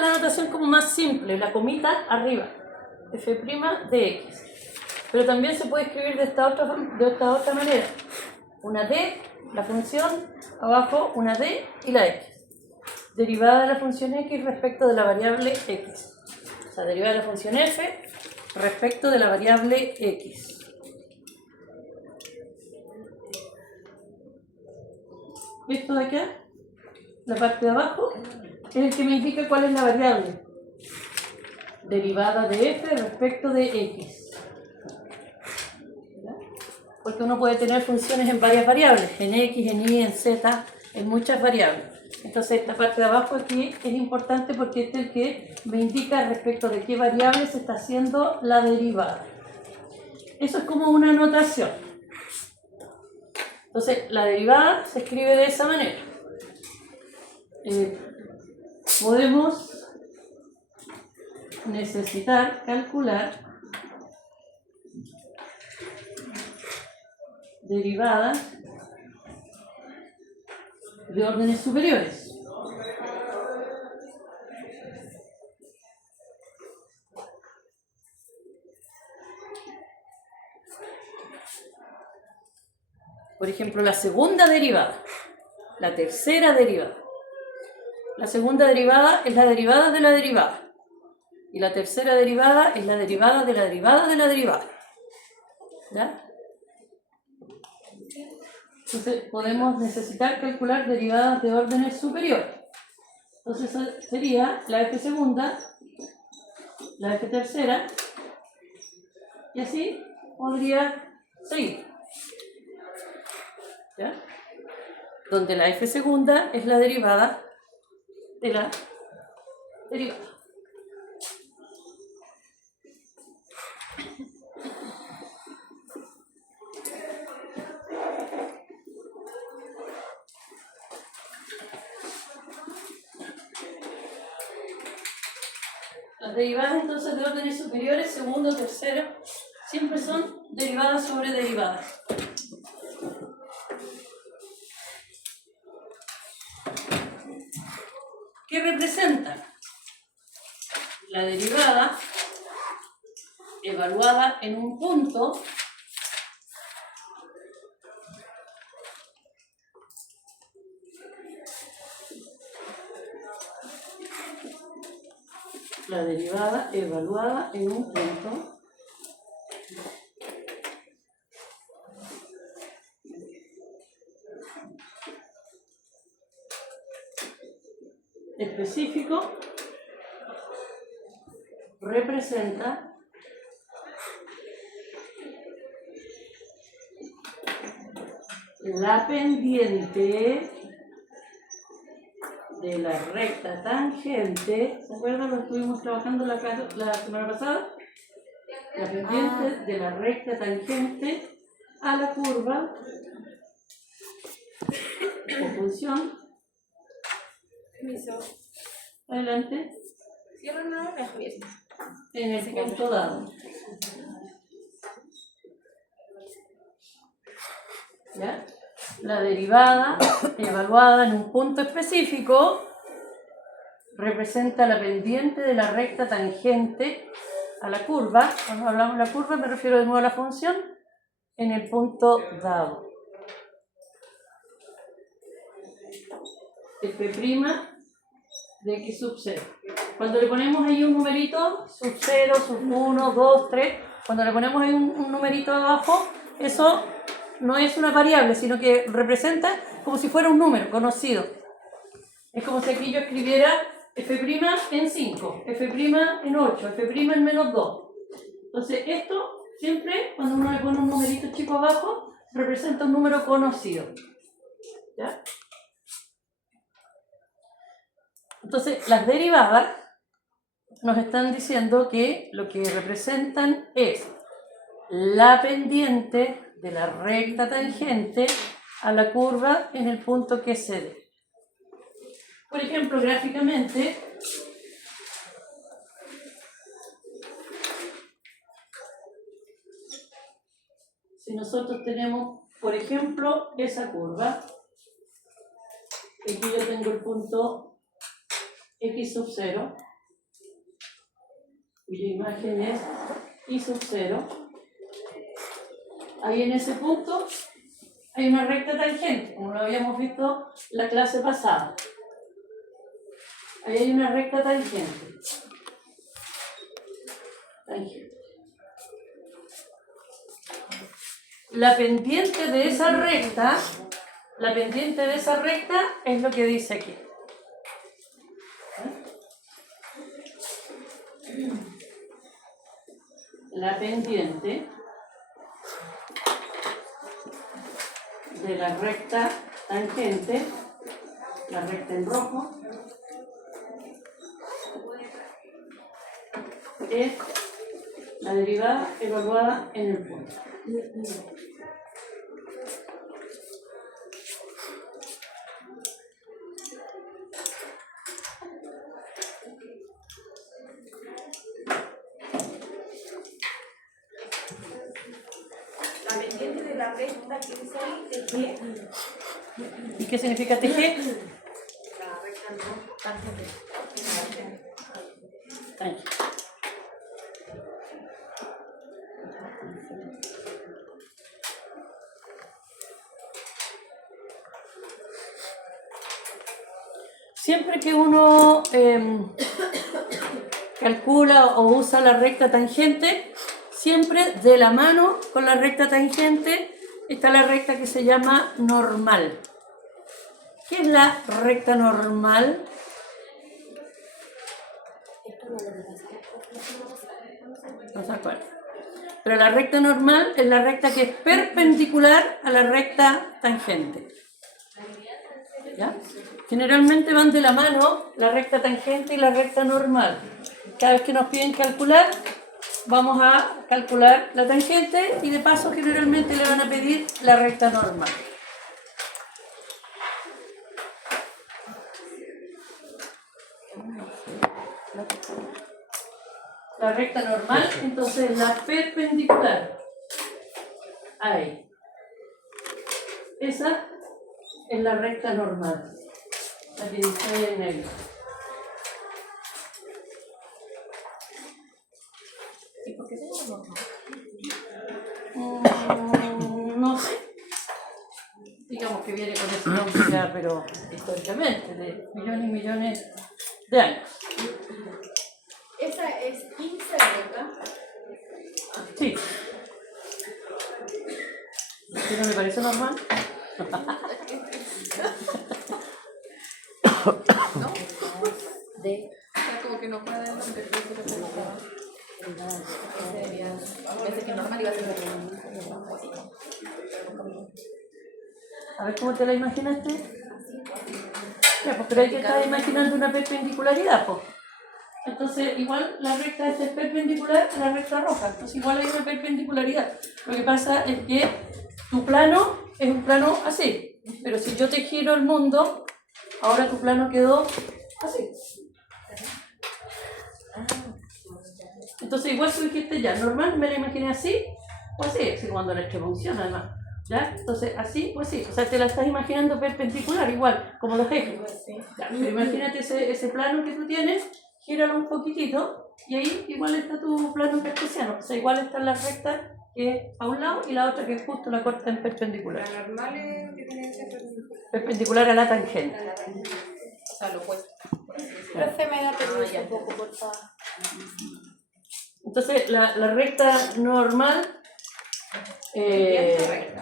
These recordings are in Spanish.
es la notación como más simple, la comita arriba, f' de x. Pero también se puede escribir de esta otra manera. Una d, la función, abajo una d y la x. Derivada de la función x respecto de la variable x. O sea, derivada de la función f respecto de la variable x. Esto de acá, la parte de abajo, es el que me indica cuál es la variable. Derivada de f respecto de x. ¿Verdad? Porque uno puede tener funciones en varias variables, en x, en y, en z, en muchas variables. Entonces esta parte de abajo aquí es importante porque este es el que me indica respecto de qué variable se está haciendo la derivada. Eso es como una notación. Entonces la derivada se escribe de esa manera. Podemos necesitar calcular derivadas de órdenes superiores. Por ejemplo, la segunda derivada, la tercera derivada. La segunda derivada es la derivada de la derivada. Y la tercera derivada es la derivada de la derivada de la derivada. ¿Ya? Entonces podemos necesitar calcular derivadas de órdenes superiores. Entonces sería la f segunda, la f tercera, y así podría seguir. ¿Ya? Donde la f segunda es la derivada de la derivada. Las derivadas entonces de órdenes superiores, segundo, tercero, siempre son derivadas sobre derivadas. ¿Qué representa? La derivada evaluada en un punto específico representa la pendiente de la recta tangente. ¿Se acuerdan? Lo estuvimos trabajando la semana pasada. La pendiente de la recta tangente a la curva o función. Permiso. Adelante. Cierra una vez, Javier. En el punto dado. ¿Ya? La derivada evaluada en un punto específico representa la pendiente de la recta tangente a la curva. Cuando hablamos de la curva me refiero de nuevo a la función en el punto dado. F' de x sub 0. Cuando le ponemos ahí un numerito, sub 0, sub 1, 2, 3, cuando le ponemos ahí un numerito abajo, eso no es una variable, sino que representa como si fuera un número conocido. Es como si aquí yo escribiera f' en 5, f' en 8, f' en menos 2. Entonces esto siempre, cuando uno le pone un numerito chico abajo, representa un número conocido. ¿Ya? Entonces las derivadas nos están diciendo que lo que representan es la pendiente de la recta tangente a la curva en el punto que se dé. Por ejemplo, gráficamente, si nosotros tenemos, por ejemplo, esa curva, aquí yo tengo el punto x sub 0, cuya imagen es I sub 0. Ahí en ese punto hay una recta tangente, como lo habíamos visto la clase pasada. Ahí hay una recta tangente. La pendiente de esa recta, es lo que dice aquí. La pendiente de la recta tangente, la recta en rojo, es la derivada evaluada en el punto. La pendiente de la recta que dice ahí, ¿de qué? ¿Y qué significa TG? La recta no, tangente. Tangente. Siempre que uno calcula o usa la recta tangente, siempre de la mano con la recta tangente está la recta que se llama normal. ¿Qué es la recta normal? No se acuerda. Pero la recta normal es la recta que es perpendicular a la recta tangente. ¿Ya? Generalmente van de la mano la recta tangente y la recta normal. Cada vez que nos piden calcular, vamos a calcular la tangente y de paso generalmente le van a pedir la recta normal. La recta normal, entonces la perpendicular. Ahí. Esa es la recta normal. La que dice ahí en negro. ¿Y por qué se llama normal? No sé. Digamos que viene con ese nombre ya, pero históricamente, de millones y millones de años. Esa es 15, ¿verdad? Sí. ¿Qué no me parece normal? ¿No? De. O sea, como que no puede ver lo que tú preguntabas. Pensé que normal iba a ser A ver, ¿cómo te la imaginaste? Ya, pues, pero hay que estar imaginando una perpendicularidad, pues. Entonces, igual la recta esta es perpendicular a la recta roja. Entonces, igual hay una perpendicularidad. Lo que pasa es que tu plano es un plano así. Pero si yo te giro el mundo, ahora tu plano quedó así. Entonces, igual tú dijiste ya, normal, me la imaginé así o así. Así cuando la funciona además. ¿Ya? Entonces, así o así. O sea, te la estás imaginando perpendicular, igual, como los ejes. Ya, pero imagínate ese plano que tú tienes, gíralo un poquitito y ahí igual está tu plano cartesiano. O sea, igual están las rectas que es a un lado y la otra que es justo la corta en perpendicular. La normal es que tiene que ser Perpendicular a la tangente. O sea, lo opuesto. Pero se me da permiso un poco, por favor. Entonces, la recta normal,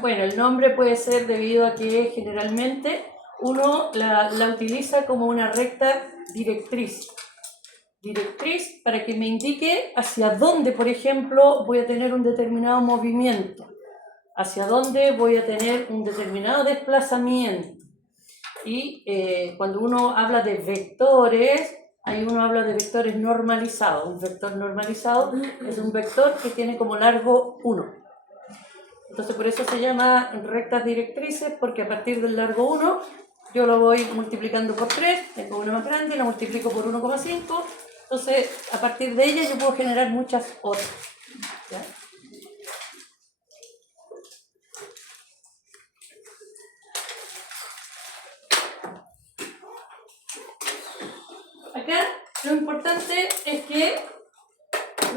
bueno, el nombre puede ser debido a que generalmente uno la utiliza como una recta directriz. Directriz para que me indique hacia dónde, por ejemplo, voy a tener un determinado movimiento, hacia dónde voy a tener un determinado desplazamiento. Y cuando uno habla de vectores, ahí uno habla de vectores normalizados. Un vector normalizado es un vector que tiene como largo 1. Entonces por eso se llama rectas directrices, porque a partir del largo 1 yo lo voy multiplicando por 3, tengo una más grande, la multiplico por 1,5, entonces a partir de ella yo puedo generar muchas otras. ¿Ya? Acá lo importante es que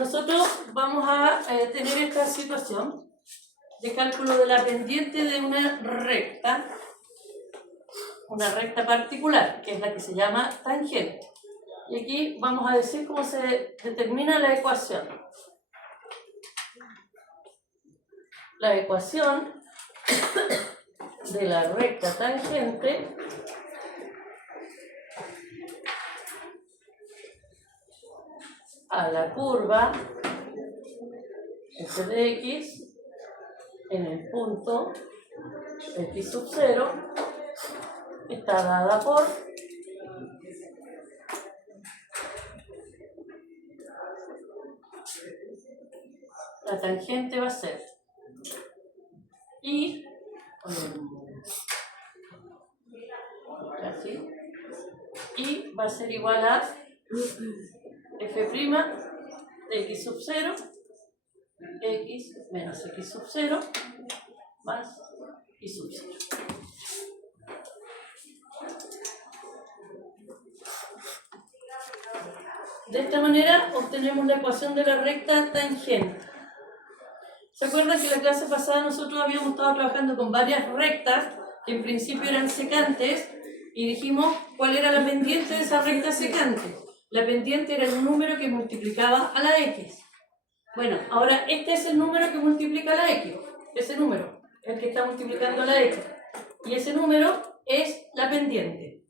nosotros vamos a tener esta situación de cálculo de la pendiente de una recta particular, que es la que se llama tangente. Y aquí vamos a decir cómo se determina la ecuación. La ecuación de la recta tangente a la curva f de x en el punto x sub 0 está dada por la tangente va a ser y así, y va a ser igual a f' de x sub 0, x menos x sub 0 más y sub 0. De esta manera obtenemos la ecuación de la recta tangente. ¿Se acuerdan que en la clase pasada nosotros habíamos estado trabajando con varias rectas que en principio eran secantes y dijimos cuál era la pendiente de esa recta secante? La pendiente era el número que multiplicaba a la x. Bueno, ahora este es el número que multiplica a la x, ese número, el que está multiplicando a la x. Y ese número es la pendiente,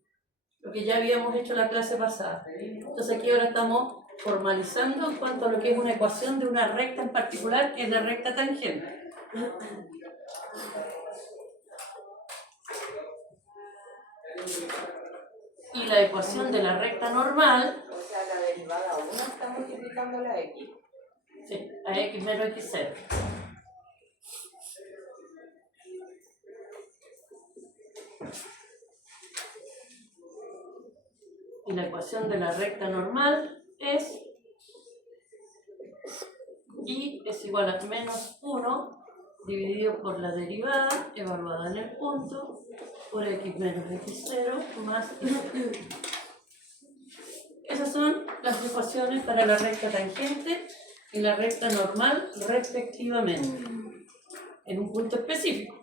lo que ya habíamos hecho en la clase pasada. Entonces aquí ahora estamos formalizando en cuanto a lo que es una ecuación de una recta en particular, que es la recta tangente. Y la ecuación de la recta normal, O sea, la derivada 1 está multiplicando la x. sí, a x menos x0. Y la ecuación de la recta normal es y es igual a menos 1 dividido por la derivada evaluada en el punto por x menos x0 más y0. Esas son las ecuaciones para la recta tangente y la recta normal respectivamente, en un punto específico.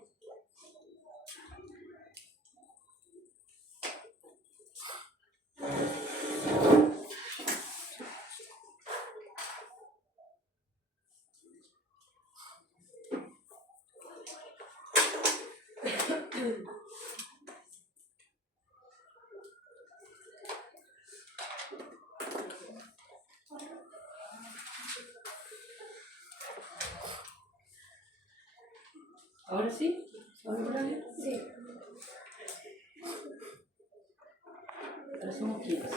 ¿Ahora sí? ¿Ahora bien? Sí. Ahora somos 15.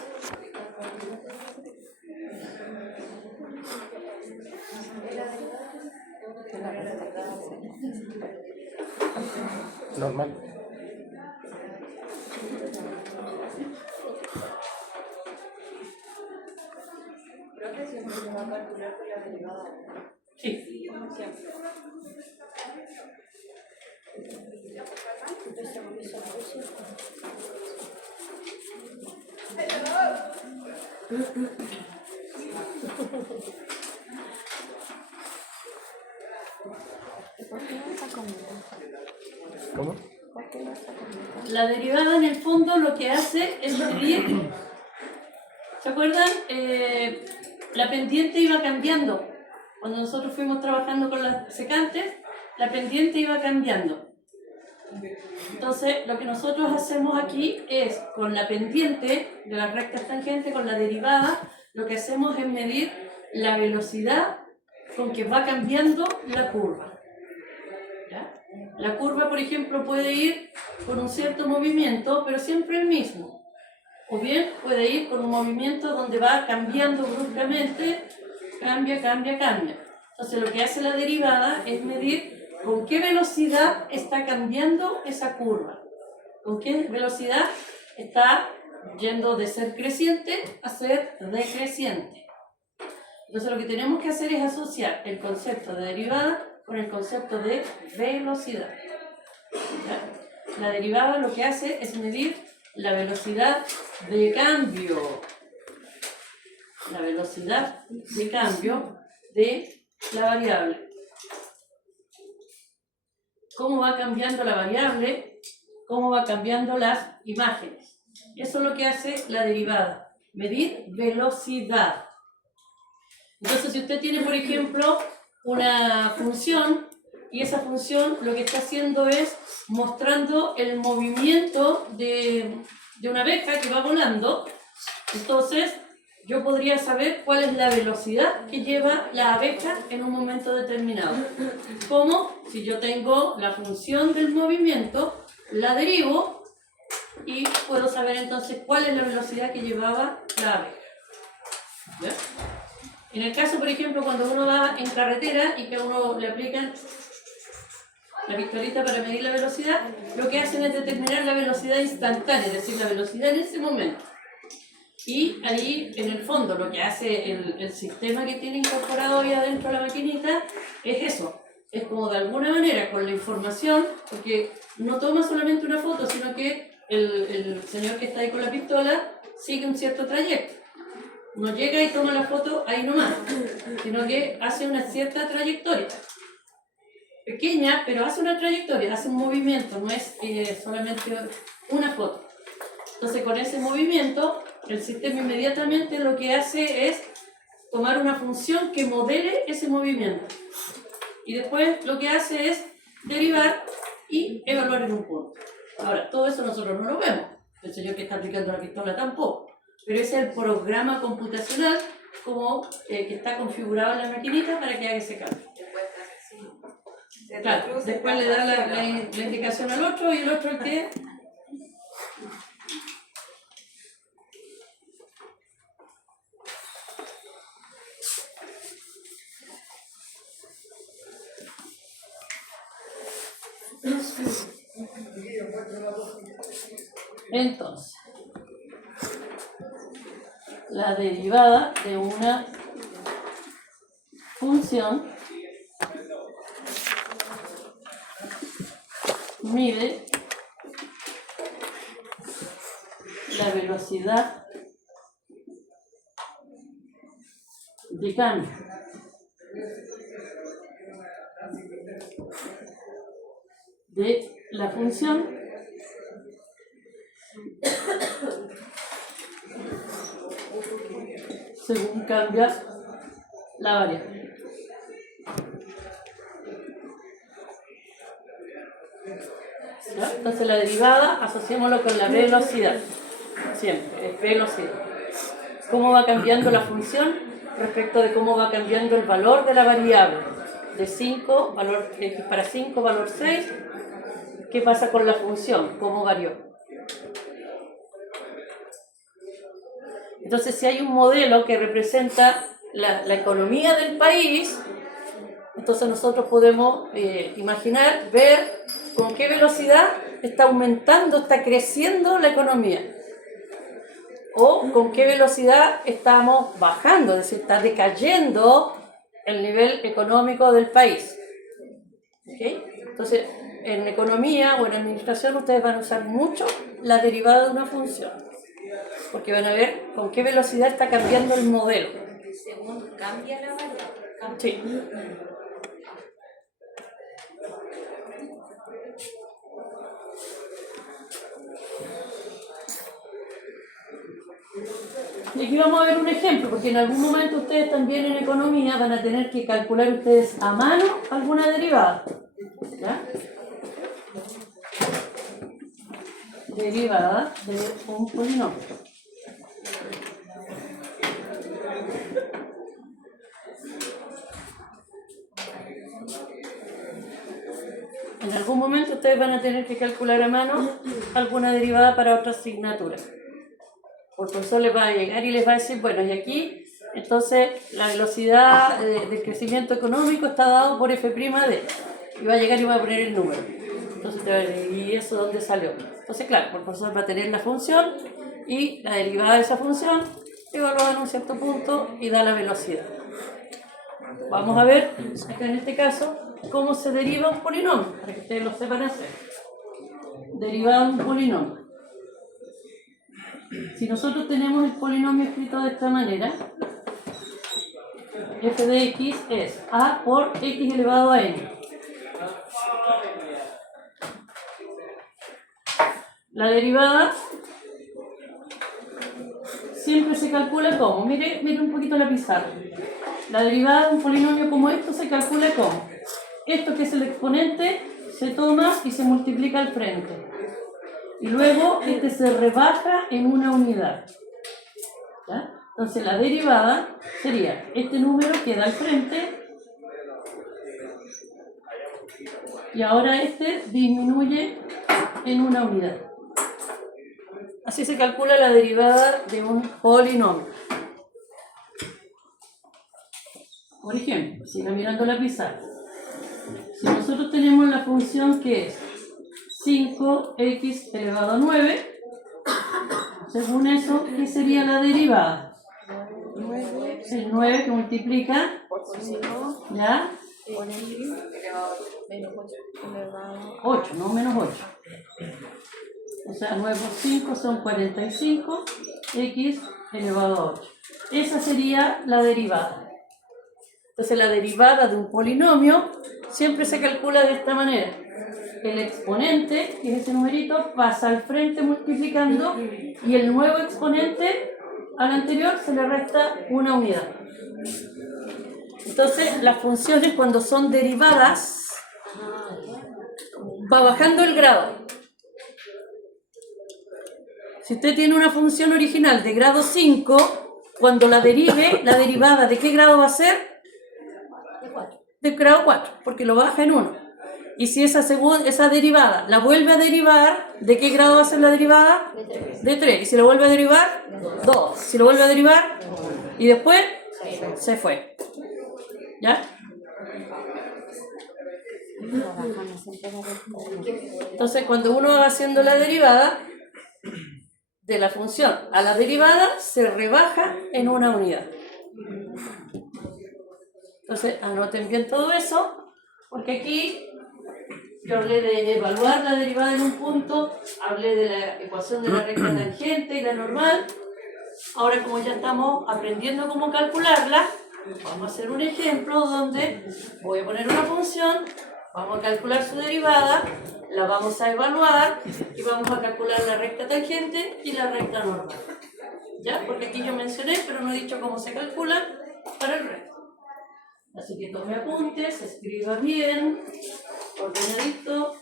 Normal. Creo que siempre se va a calcular con la derivada 1. Sí. Siempre. ¿Cómo? La derivada en el fondo lo que hace es medir, ¿se acuerdan? La pendiente iba cambiando. Cuando nosotros fuimos trabajando con las secantes, la pendiente iba cambiando. Entonces, lo que nosotros hacemos aquí es, con la pendiente de las rectas tangentes, con la derivada, lo que hacemos es medir la velocidad con que va cambiando la curva. ¿Ya? La curva, por ejemplo, puede ir con un cierto movimiento, pero siempre el mismo. O bien puede ir con un movimiento donde va cambiando bruscamente, cambia. Entonces lo que hace la derivada es medir con qué velocidad está cambiando esa curva. Con qué velocidad está yendo de ser creciente a ser decreciente. Entonces lo que tenemos que hacer es asociar el concepto de derivada con el concepto de velocidad. ¿Ya? La derivada lo que hace es medir la velocidad de cambio. La velocidad de cambio de la variable. Cómo va cambiando la variable, cómo va cambiando las imágenes. Eso es lo que hace la derivada, medir velocidad. Entonces, si usted tiene, por ejemplo, una función, y esa función lo que está haciendo es mostrando el movimiento de una abeja que va volando, entonces yo podría saber cuál es la velocidad que lleva la abeja en un momento determinado. Como si yo tengo la función del movimiento, la derivo y puedo saber entonces cuál es la velocidad que llevaba la abeja. ¿Ve? En el caso, por ejemplo, cuando uno va en carretera y que a uno le aplican la pistolita para medir la velocidad, lo que hacen es determinar la velocidad instantánea, es decir, la velocidad en ese momento. Y ahí, en el fondo, lo que hace el sistema que tiene incorporado ahí adentro de la maquinita es eso. Es como de alguna manera, con la información, porque no toma solamente una foto, sino que el señor que está ahí con la pistola sigue un cierto trayecto. No llega y toma la foto ahí nomás, sino que hace una cierta trayectoria. Pequeña, pero hace una trayectoria, hace un movimiento, no es solamente una foto. Entonces, con ese movimiento, el sistema inmediatamente lo que hace es tomar una función que modele ese movimiento. Y después lo que hace es derivar y evaluar en un punto. Ahora, todo eso nosotros no lo vemos. El señor que está aplicando la pistola tampoco. Pero ese es el programa computacional como que está configurado en la maquinita para que haga ese cambio. Claro, después le da la indicación al otro y el otro que... Entonces, la derivada de una función mide la velocidad de cambio de la función según cambia la variable. ¿Ya? Entonces la derivada asociémoslo con la velocidad. Siempre, es velocidad. ¿Cómo va cambiando la función respecto de cómo va cambiando el valor de la variable? De 5, valor x para 5, valor 6. ¿Qué pasa con la función? ¿Cómo varió? Entonces, si hay un modelo que representa la economía del país, entonces nosotros podemos imaginar, ver con qué velocidad está aumentando, está creciendo la economía. O con qué velocidad estamos bajando, es decir, está decayendo el nivel económico del país. ¿Okay? Entonces, en economía o en administración ustedes van a usar mucho la derivada de una función, porque van a ver con qué velocidad está cambiando el modelo. Según cambia la variable. Sí. Y aquí vamos a ver un ejemplo, porque en algún momento ustedes también en economía van a tener que calcular ustedes a mano alguna derivada. ¿Ya? Derivada de un polinomio. En algún momento ustedes van a tener que calcular a mano alguna derivada para otra asignatura. El profesor les va a llegar y les va a decir, bueno, y aquí, entonces, la velocidad del crecimiento económico está dado por f' de, y va a llegar y va a poner el número. Entonces, te va a decir, ¿y eso dónde salió? Entonces, claro, el profesor va a tener la función y la derivada de esa función evaluada en un cierto punto y da la velocidad. Vamos a ver, acá en este caso, cómo se deriva un polinomio, para que ustedes lo sepan hacer. Derivada de un polinomio. Si nosotros tenemos el polinomio escrito de esta manera, f de x es a por x elevado a n. La derivada siempre se calcula como, mire un poquito la pizarra. La derivada de un polinomio como esto se calcula como, esto que es el exponente se toma y se multiplica al frente. Y luego este se rebaja en una unidad. ¿Ya? Entonces la derivada sería, este número queda al frente y ahora este disminuye en una unidad. Así se calcula la derivada de un polinomio. Por ejemplo, siga mirando la pizarra. Si nosotros tenemos la función que es 5x elevado a 9, según eso, ¿qué sería la derivada? El 9 que multiplica, ¿ya? 8, no menos 8. O sea, 9 por 5 son 45, x elevado a 8. Esa sería la derivada. Entonces la derivada de un polinomio siempre se calcula de esta manera. El exponente, que es ese numerito, pasa al frente multiplicando y el nuevo exponente al anterior se le resta una unidad. Entonces las funciones cuando son derivadas va bajando el grado. Si usted tiene una función original de grado 5, cuando la derive, la derivada ¿de qué grado va a ser? De grado 4, porque lo baja en 1. Y si esa derivada la vuelve a derivar, ¿de qué grado va a ser la derivada? De 3. Y si lo vuelve a derivar, 2. Si lo vuelve a derivar, y después se fue. ¿Ya? Entonces, cuando uno va haciendo la derivada de la función a la derivada, se rebaja en una unidad. Entonces, anoten bien todo eso, porque aquí yo hablé de evaluar la derivada en un punto, hablé de la ecuación de la recta tangente y la normal. Ahora, como ya estamos aprendiendo cómo calcularla, vamos a hacer un ejemplo donde voy a poner una función, vamos a calcular su derivada, la vamos a evaluar y vamos a calcular la recta tangente y la recta normal. ¿Ya? Porque aquí yo mencioné, pero no he dicho cómo se calcula para el resto. Así que tome apuntes, escriba bien, ordenadito.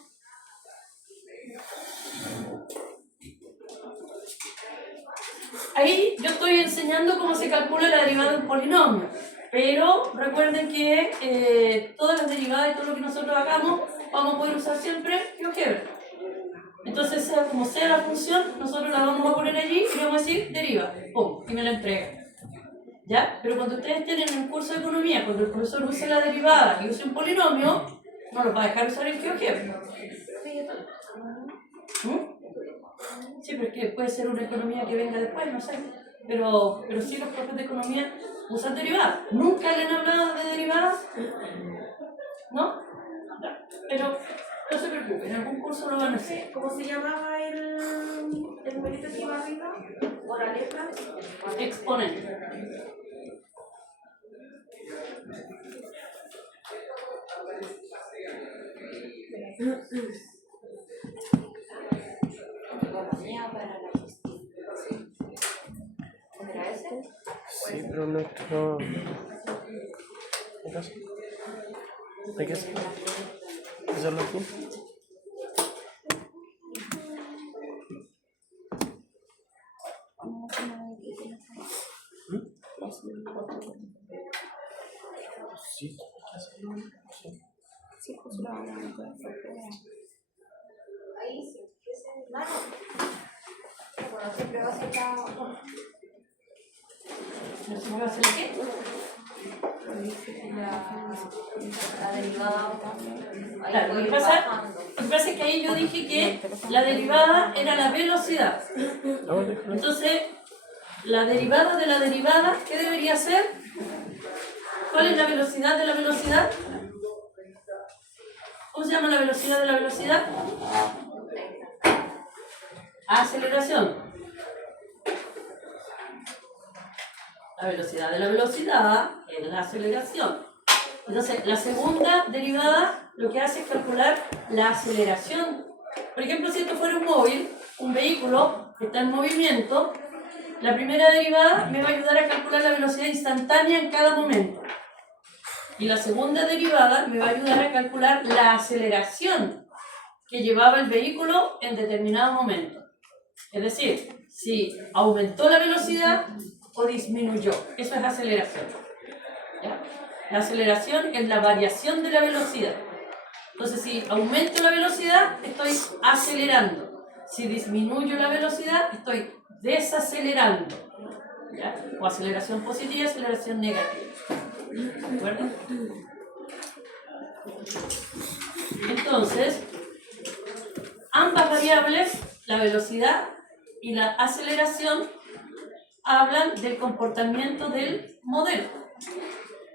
Ahí yo estoy enseñando cómo se calcula la derivada de un polinomio, pero recuerden que todas las derivadas y todo lo que nosotros hagamos vamos a poder usar siempre GeoGebra. Entonces, sea como sea la función, nosotros la vamos a poner allí y vamos a decir deriva, ¡pum! Y me la entrega. ¿Ya? Pero cuando ustedes estén en un curso de economía, cuando el profesor use la derivada y use un polinomio, no los va a dejar usar el GeoGebra. Sí, pero es que puede ser una economía que venga después, no sé. Pero sí los profes de economía usan derivadas. ¿Nunca le han hablado de derivadas? ¿No? Pero no se preocupen, en algún curso lo van a hacer. ¿Cómo se llamaba el numerito que iba arriba? ¿O la letra? Exponente. Economía para la gestión. ¿Era ese? Sí, pero nuestro... ¿De qué es? ¿Hacerlo aquí? Sí, Sí, pues lo vamos a hacer. Ahí sí, que es el mano. Bueno, siempre va a ser cada uno. ¿No se me va a hacer qué? La derivada. Claro, lo que pasa es que ahí yo dije que la derivada era la velocidad. Entonces, la derivada de la derivada, ¿qué debería ser? ¿Cuál es la velocidad de la velocidad? ¿Cómo se llama la velocidad de la velocidad? Aceleración. La velocidad de la velocidad es la aceleración. Entonces, la segunda derivada lo que hace es calcular la aceleración. Por ejemplo, si esto fuera un móvil, un vehículo que está en movimiento, la primera derivada me va a ayudar a calcular la velocidad instantánea en cada momento. Y la segunda derivada me va a ayudar a calcular la aceleración que llevaba el vehículo en determinado momento. Es decir, si aumentó la velocidad o disminuyó. Eso es aceleración. ¿Ya? La aceleración es la variación de la velocidad. Entonces, si aumento la velocidad, estoy acelerando. Si disminuyo la velocidad, estoy desacelerando. ¿Ya? O aceleración positiva y aceleración negativa. ¿De acuerdo? Entonces, ambas variables, la velocidad y la aceleración, hablan del comportamiento del modelo.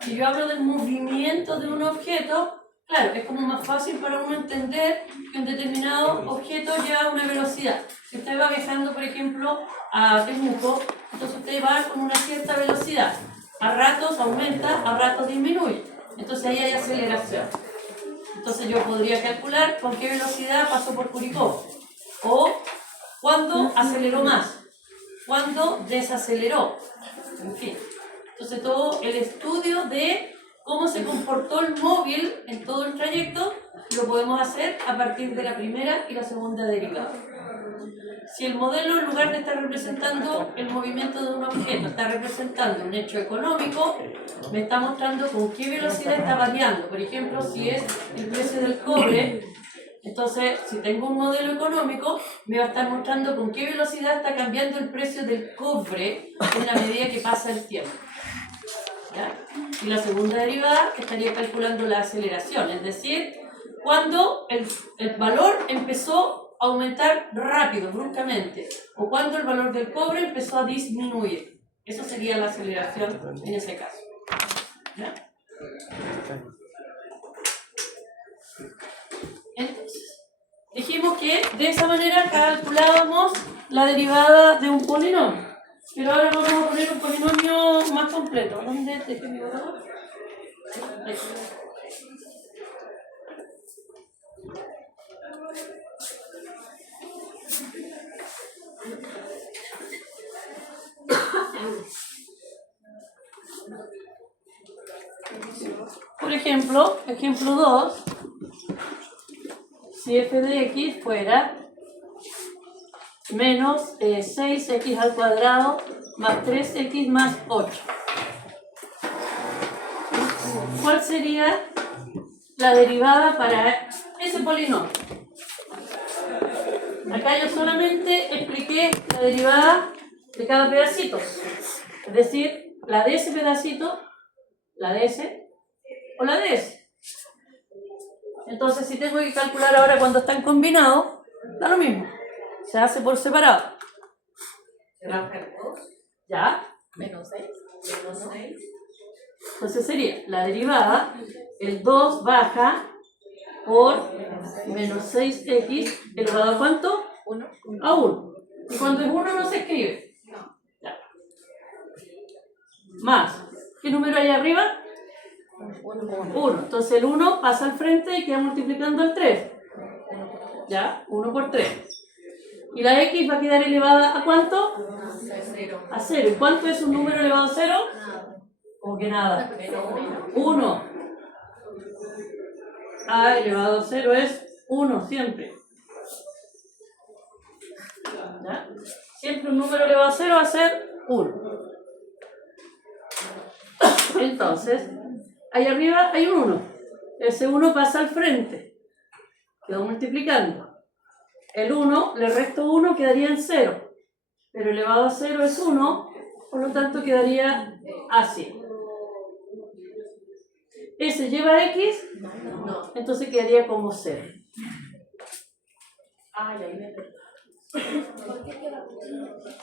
Si yo hablo del movimiento de un objeto, claro, es como más fácil para uno entender que un determinado objeto lleva una velocidad. Si usted va viajando, por ejemplo, a Temuco, entonces usted va con una cierta velocidad. A ratos aumenta, a ratos disminuye. Entonces ahí hay aceleración. Entonces yo podría calcular con qué velocidad pasó por Curicó. O cuándo aceleró más, cuándo desaceleró. En fin. Entonces todo el estudio de cómo se comportó el móvil en todo el trayecto lo podemos hacer a partir de la primera y la segunda derivada. Si el modelo, en lugar de estar representando el movimiento de un objeto, está representando un hecho económico, me está mostrando con qué velocidad está variando. Por ejemplo, si es el precio del cobre, entonces si tengo un modelo económico, me va a estar mostrando con qué velocidad está cambiando el precio del cobre en la medida que pasa el tiempo. ¿Ya? Y la segunda derivada estaría calculando la aceleración, es decir, cuando el valor empezó a aumentar rápido, bruscamente, o cuando el valor del cobre empezó a disminuir. Eso sería la aceleración en ese caso. ¿Ya? Entonces, dijimos que de esa manera calculábamos la derivada de un polinomio. Pero ahora vamos a poner un polinomio más completo. ¿Dónde dejé mi borrador? Ahí. Por ejemplo, ejemplo 2, si f de x fuera menos 6x al cuadrado más 3x más 8. ¿Cuál sería la derivada para ese polinomio? Acá yo solamente expliqué la derivada de cada pedacito. Es decir, la de ese pedacito, la de ese o la de ese. Entonces, si tengo que calcular ahora cuando están combinados, da lo mismo. Se hace por separado. ¿Será 2? ¿Ya? Menos 6. Menos 6. Entonces sería la derivada, el 2 baja por menos 6x elevado a ¿cuánto? 1. A 1. Y cuando es 1 no se escribe. Ya. Más. ¿Qué número hay arriba? 1. Entonces el 1 pasa al frente y queda multiplicando el 3. ¿Ya? 1 por 3. ¿Y la x va a quedar elevada a cuánto? A 0. ¿Y cuánto es un número elevado a 0? Como que nada. 1. A elevado a 0 es 1 siempre. ¿Ya? Siempre un número elevado a 0 va a ser 1. Entonces, ahí arriba hay un 1. Ese 1 pasa al frente. Quedó multiplicando. El 1, le resto 1, quedaría en 0. Pero elevado a 0 es 1, por lo tanto quedaría así. Ese lleva x, No. entonces quedaría como 0. Ah, ya viene.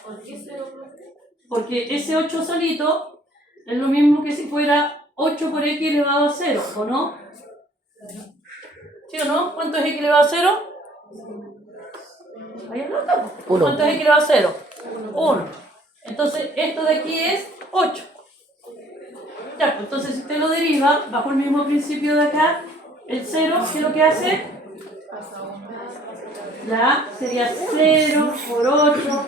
¿Por qué 0? Porque ese 8 solito es lo mismo que si fuera 8 por x elevado a 0, ¿o no? ¿Sí o no? ¿Cuánto es x elevado a 0? Ahí está. ¿Cuánto es x elevado a 0? 1. Entonces esto de aquí es 8. Ya, pues entonces si usted lo deriva bajo el mismo principio de acá, el 0, ¿qué es lo que hace? Ya, sería 0 por 8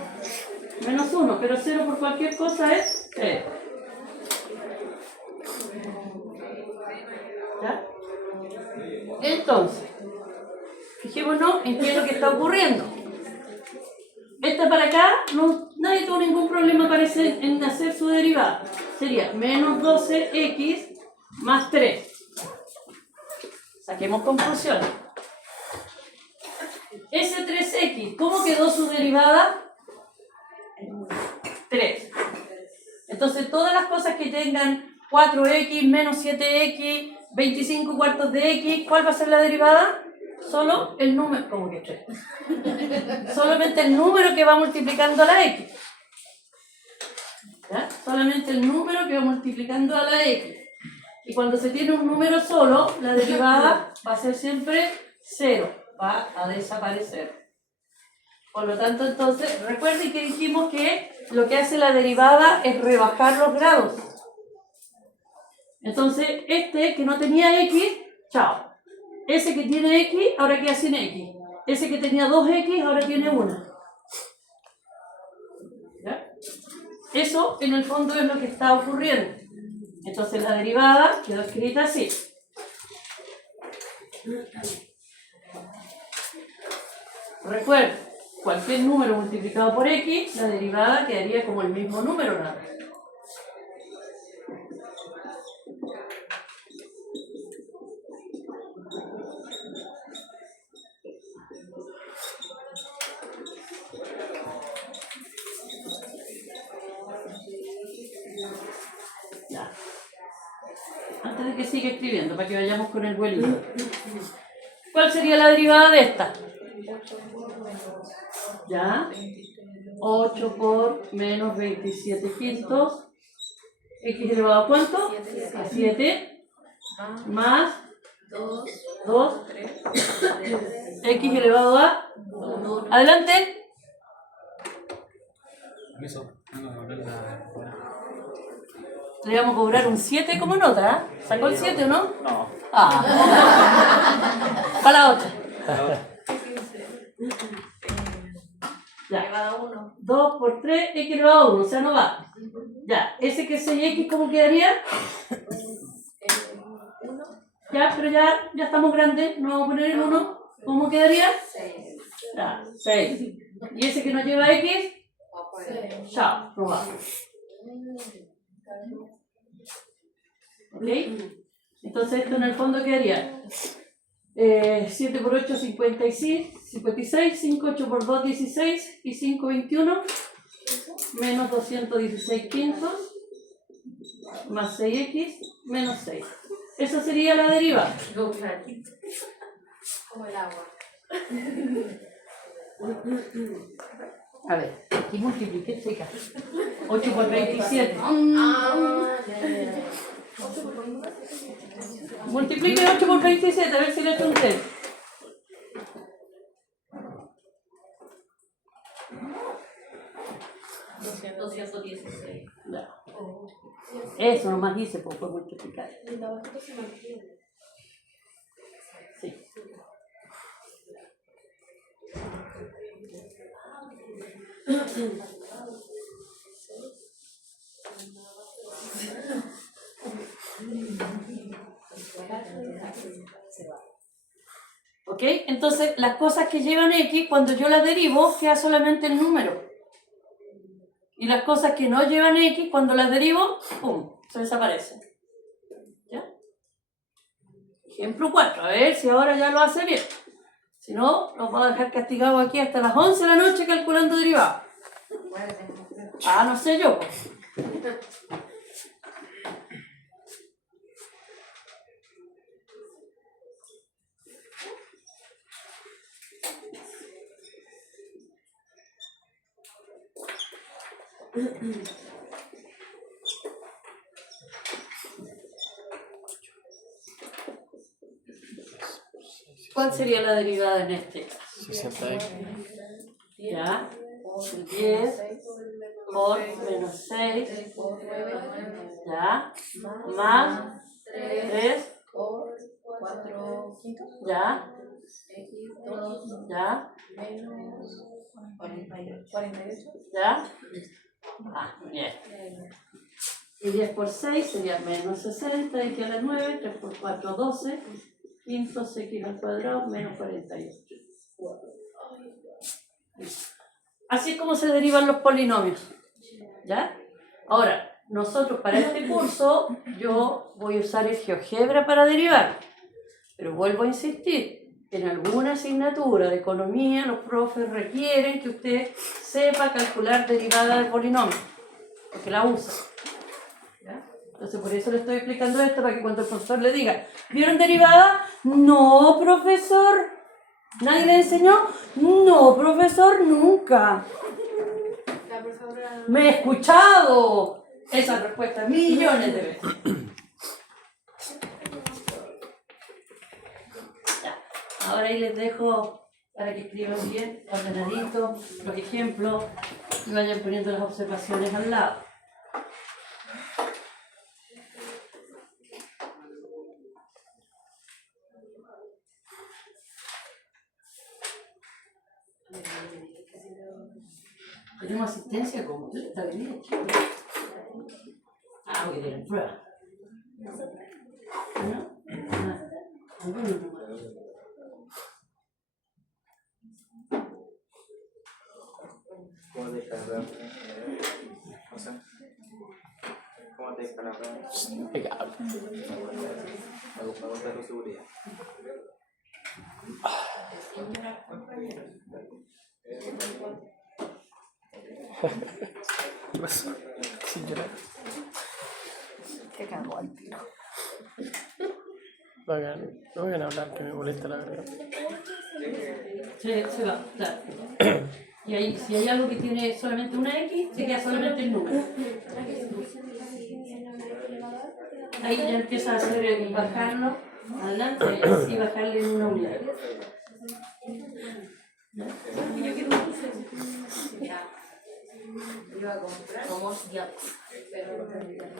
menos 1, pero 0 por cualquier cosa es 0. ¿Ya? Entonces, fijémonos en qué es lo que está ocurriendo. Esta para acá, nadie tuvo ningún problema parece en hacer su derivada. Sería menos 12x más 3. Saquemos conclusiones. Ese 3x, ¿cómo quedó su derivada? 3. Entonces todas las cosas que tengan 4x menos 7x, 25 cuartos de x, ¿cuál va a ser la derivada? Solo el número, ¿cómo que 3? Solamente el número que va multiplicando a la x. ¿Ya? Solamente el número que va multiplicando a la x. Y cuando se tiene un número solo, la derivada va a ser siempre 0, va a desaparecer. Por lo tanto, entonces, recuerden que dijimos que lo que hace la derivada es rebajar los grados. Entonces, este que no tenía x, chao. Ese que tiene x, ahora queda sin x. Ese que tenía 2x, ahora tiene 1. ¿Ya? Eso, en el fondo, es lo que está ocurriendo. Entonces, la derivada quedó escrita así. Recuerden, cualquier número multiplicado por x, la derivada quedaría como el mismo número, nada más. Ya. Antes de que siga escribiendo, para que vayamos con el vuelito. ¿Cuál sería la derivada de esta? ¿Ya? 8 por menos 27 quintos. ¿X elevado a cuánto? A 7. Más 2. X elevado a... Adelante. Le vamos a cobrar un 7 como nota, ¿eh? ¿Sacó el 7 o no? No. Ah. Para la otra. Ya. Elevado a 1. 2 por 3, x elevado a 1, o sea, no va. Ya, ese que es 6x, ¿cómo quedaría? 1. Ya, pero ya estamos grandes, no vamos a poner el 1. ¿Cómo quedaría? 6. Ya, 6. ¿Y ese que nos lleva a x? Chao, no va. ¿Ok? Entonces esto en el fondo quedaría 7 por 8, 56, 5, 8 por 2, 16 y 5, 21, menos 216 quintos, más 6x, menos 6. Esa sería la derivada. Como el agua. A ver, aquí multipliqué, chicas. 8 por 27. Multiplique 8 por 27, a ver si le echo un 3. Ya. Eso nomás hice por multiplicar. Sí. ¿Ok? Entonces, las cosas que llevan x, cuando yo las derivo, queda solamente el número. Y las cosas que no llevan x, cuando las derivo, ¡pum!, se desaparecen. ¿Ya? Ejemplo 4, a ver si ahora ya lo hace bien. Si no, los voy a dejar castigados aquí hasta las 11 de la noche calculando derivados. Ah, no sé yo, pues. ¿Cuál sería la derivada en este caso? 60x. ¿Ya? 10 por menos 6, ya, más 3, por 4 quintos, ya, x2 ya, menos 48. ya. Ah, bien. Y 10 por 6 sería menos 60, x a la 9, 3 por 4, 12, quintos x al cuadrado, menos 48. Así es como se derivan los polinomios. ¿Ya? Ahora, nosotros para este curso, yo voy a usar el GeoGebra para derivar. Pero vuelvo a insistir, en alguna asignatura de economía los profes requieren que usted sepa calcular derivada del polinomio, porque la usa. ¿Ya? Entonces por eso le estoy explicando esto, para que cuando el profesor le diga, ¿vieron derivada? No, profesor. ¿Nadie le enseñó? No, profesor, nunca. La profesora... Me he escuchado esa respuesta millones de veces. Ya. Ahora ahí les dejo para que escriban bien, ordenadito, los ejemplos y vayan poniendo las observaciones al lado. Tenemos asistencia completa, ¿bien? Ah, porque tienen prueba. ¿No? Ah, bueno. ¿Cómo te descargas? O sea, ¿cómo te descargas? Impecable. Para contar tu seguridad. ¿Qué pasó? Sin llorar. Te cagó al tiro. No vayan a hablar, que me molesta la garganta. Se va, claro. Y ahí, si hay algo que tiene solamente una X, se queda solamente el número. Ahí ya empieza a hacer bajarlo adelante y bajarle en una unidad. Iba a comprar. Somos ya. Pero no permiten.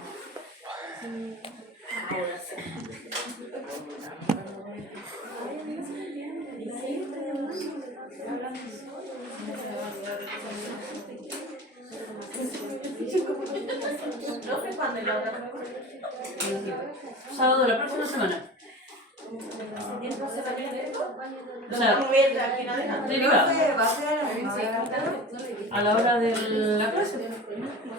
Ahora sí. No sé cuándo la otra. Sábado de la próxima semana. O sea, derivado. Va a ser a la misma hora. A la hora de la clase.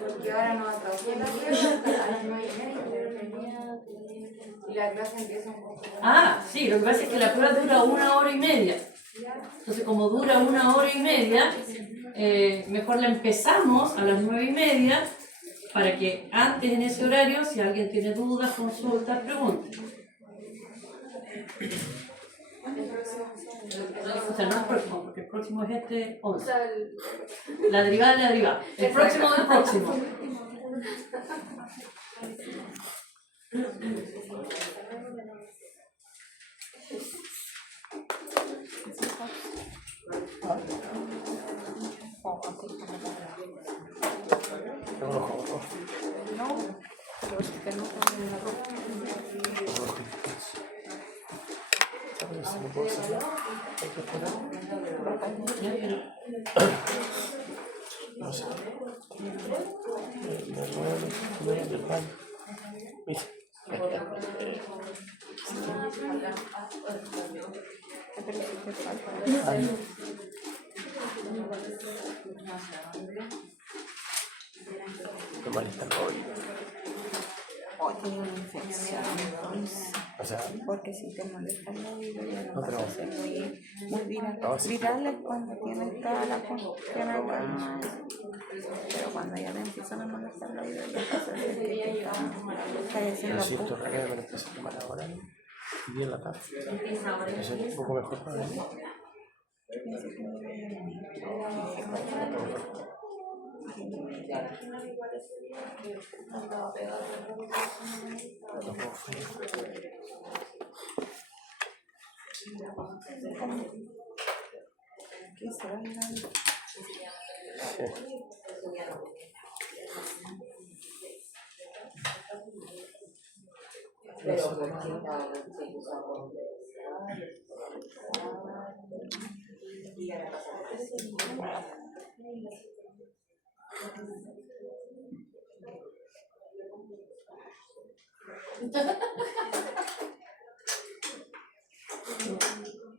Porque ahora no va a trabajar la prueba a las 9:30. Y la clase empieza un poco. Ah, sí, lo que pasa es que la prueba dura 1 hora y media. Entonces, como dura 1 hora y media, mejor la empezamos a las 9:30 para que antes en ese horario, si alguien tiene dudas, consultas, pregunte. O sea, no el próximo, porque el próximo es este 11. La derivada de la derivada. El próximo del próximo. Rojo. No, pero si que no ponen la ropa. ¿Sabes si lo puedo hacer? ¿Hay que esperar? No sé. Me voy del baño. Mira. Pero si te falta. Qué mal está el COVID. Hoy tengo una infección, entonces. O sea, Porque si te molesta el oído ya no no, vas pero- a ser muy viral. No, sí. Viral es cuando tienes toda la cuestión acá. Pero cuando ya te empiezan a molestar el oído ya vas a ser que estás yo haciendo siento remedio, me lo empecé a tomar ahora y bien la tarde. Me siento un poco mejor para mí. No puedo fallar. ¿Qué se va a ir a Sí. Pero porque está se usa con y a la pasada.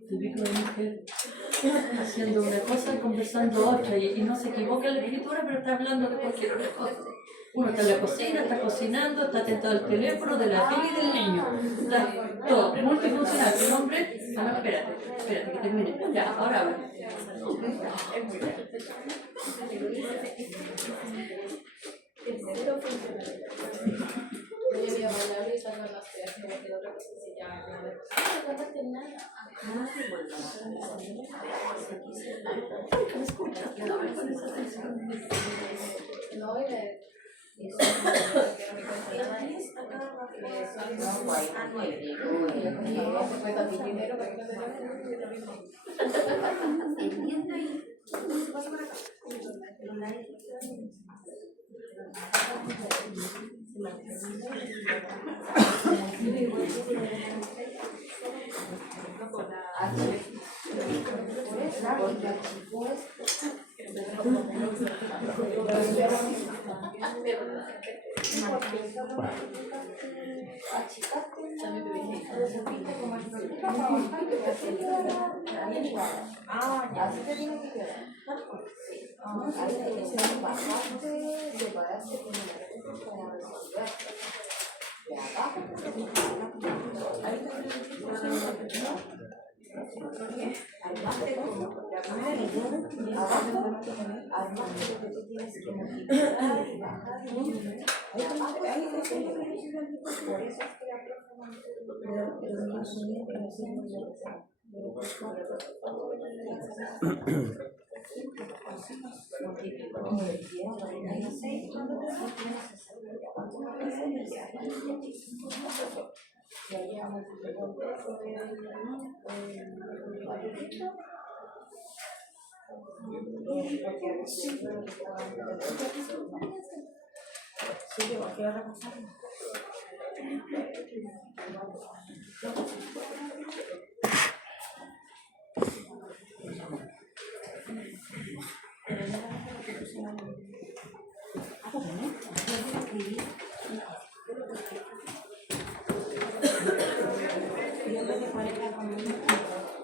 Típico de mujer haciendo una cosa y conversando otra y no se equivoca en la escritura, pero está hablando de cualquier otra cosa. Uno está en la cocina, está cocinando, está atento al teléfono, de la tele y del niño. Está todo, multifuncional. El hombre, no, espérate que termine. Ya, ahora habla.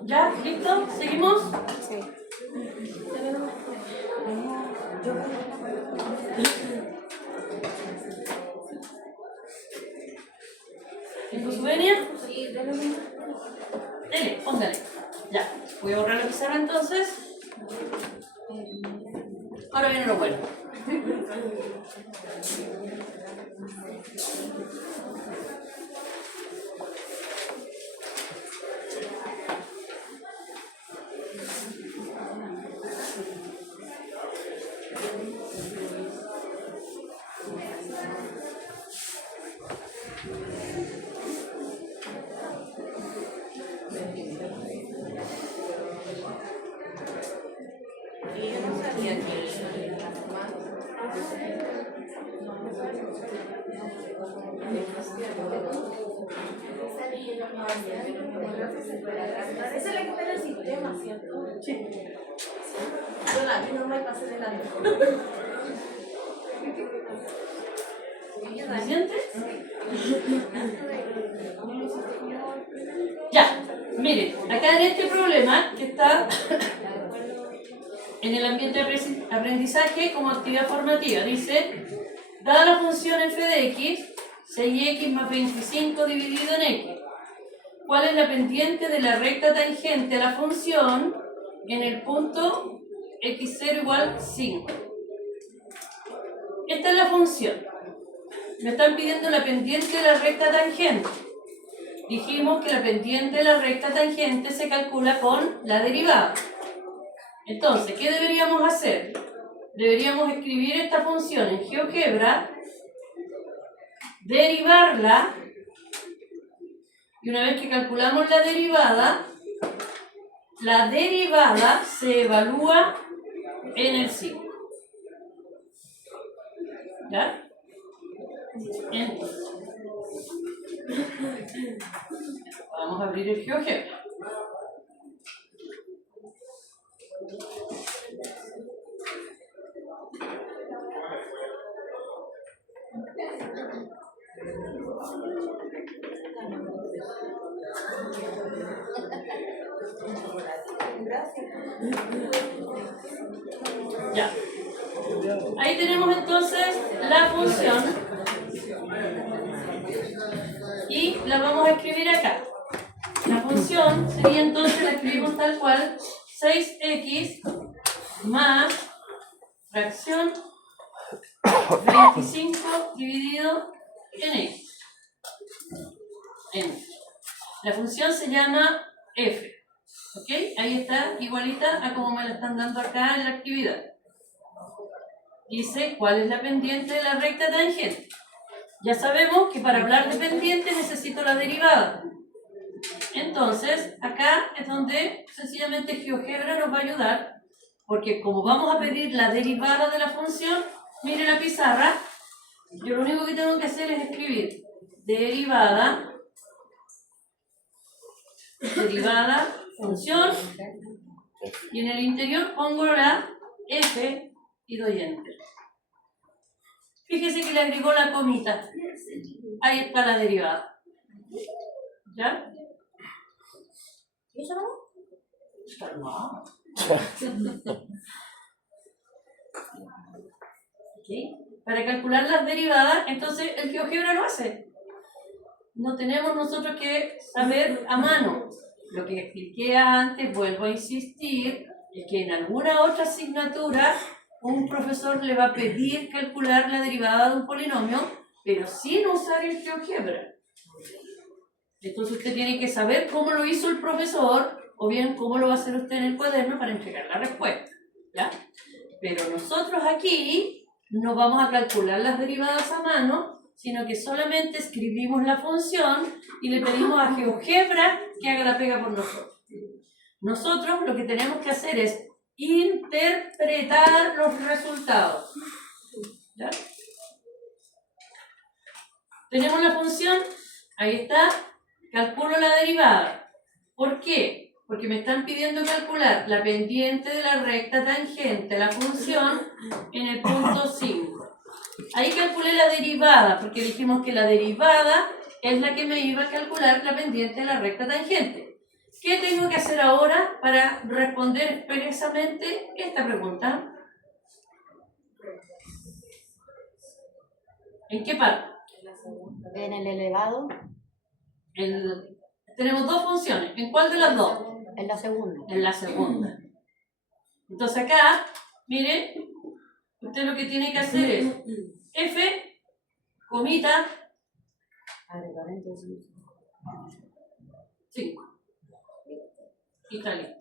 ¿Ya? ¿Listo? ¿Seguimos? Sí. ¿Tengo su venia? Dele, póngale. Ya. Voy a borrar la pizarra entonces. Ahora viene lo bueno. Esa es la que está en el sistema, ¿cierto? Sí. Yo la no me pasé delante. ¿Suficiente? Ya, miren, acá en este problema que está en el ambiente de aprendizaje como actividad formativa, dice, dada la función f de x, 6x más 25 dividido en x, ¿cuál es la pendiente de la recta tangente a la función en el punto x0 igual 5? Esta es la función. Me están pidiendo la pendiente de la recta tangente. Dijimos que la pendiente de la recta tangente se calcula con la derivada. Entonces, ¿qué deberíamos hacer? Deberíamos escribir esta función en GeoGebra, derivarla, y una vez que calculamos la derivada se evalúa en el 5. ¿Ya? Entonces, Vamos a abrir el GeoGebra. Ya. Ahí tenemos entonces la función y la vamos a escribir acá. La función sería entonces, la escribimos tal cual, 6x más fracción 25 dividido en x. La función se llama f. ¿Ok? Ahí está, igualita a como me la están dando acá en la actividad. Dice cuál es la pendiente de la recta tangente. Ya sabemos que para hablar de pendiente necesito la derivada. Entonces, acá es donde sencillamente GeoGebra nos va a ayudar, porque como vamos a pedir la derivada de la función, mire la pizarra, yo lo único que tengo que hacer es escribir derivada, función, y en el interior pongo la f y doy enter. Fíjese que le agregó la comita. Ahí está la derivada. ¿Ya? ¿Y eso no? ¿Okay? Para calcular las derivadas, entonces el GeoGebra lo hace. No tenemos nosotros que saber a mano. Lo que expliqué antes, vuelvo a insistir, es que en alguna otra asignatura un profesor le va a pedir calcular la derivada de un polinomio, pero sin usar el GeoGebra. Entonces usted tiene que saber cómo lo hizo el profesor, o bien cómo lo va a hacer usted en el cuaderno para entregar la respuesta. ¿Ya? Pero nosotros aquí no vamos a calcular las derivadas a mano, sino que solamente escribimos la función y le pedimos a GeoGebra que haga la pega por nosotros. Nosotros lo que tenemos que hacer es interpretar los resultados. ¿Ya? Tenemos la función, ahí está, calculo la derivada. ¿Por qué? Porque me están pidiendo calcular la pendiente de la recta tangente a la función en el punto 5. Ahí calculé la derivada, porque dijimos que la derivada es la que me iba a calcular la pendiente de la recta tangente. ¿Qué tengo que hacer ahora para responder expresamente esta pregunta? ¿En qué parte? En el elevado. Tenemos dos funciones. ¿En cuál de las dos? En la segunda. En la segunda. Entonces acá, mire, usted lo que tiene que hacer es f, comita, 5. Y está listo.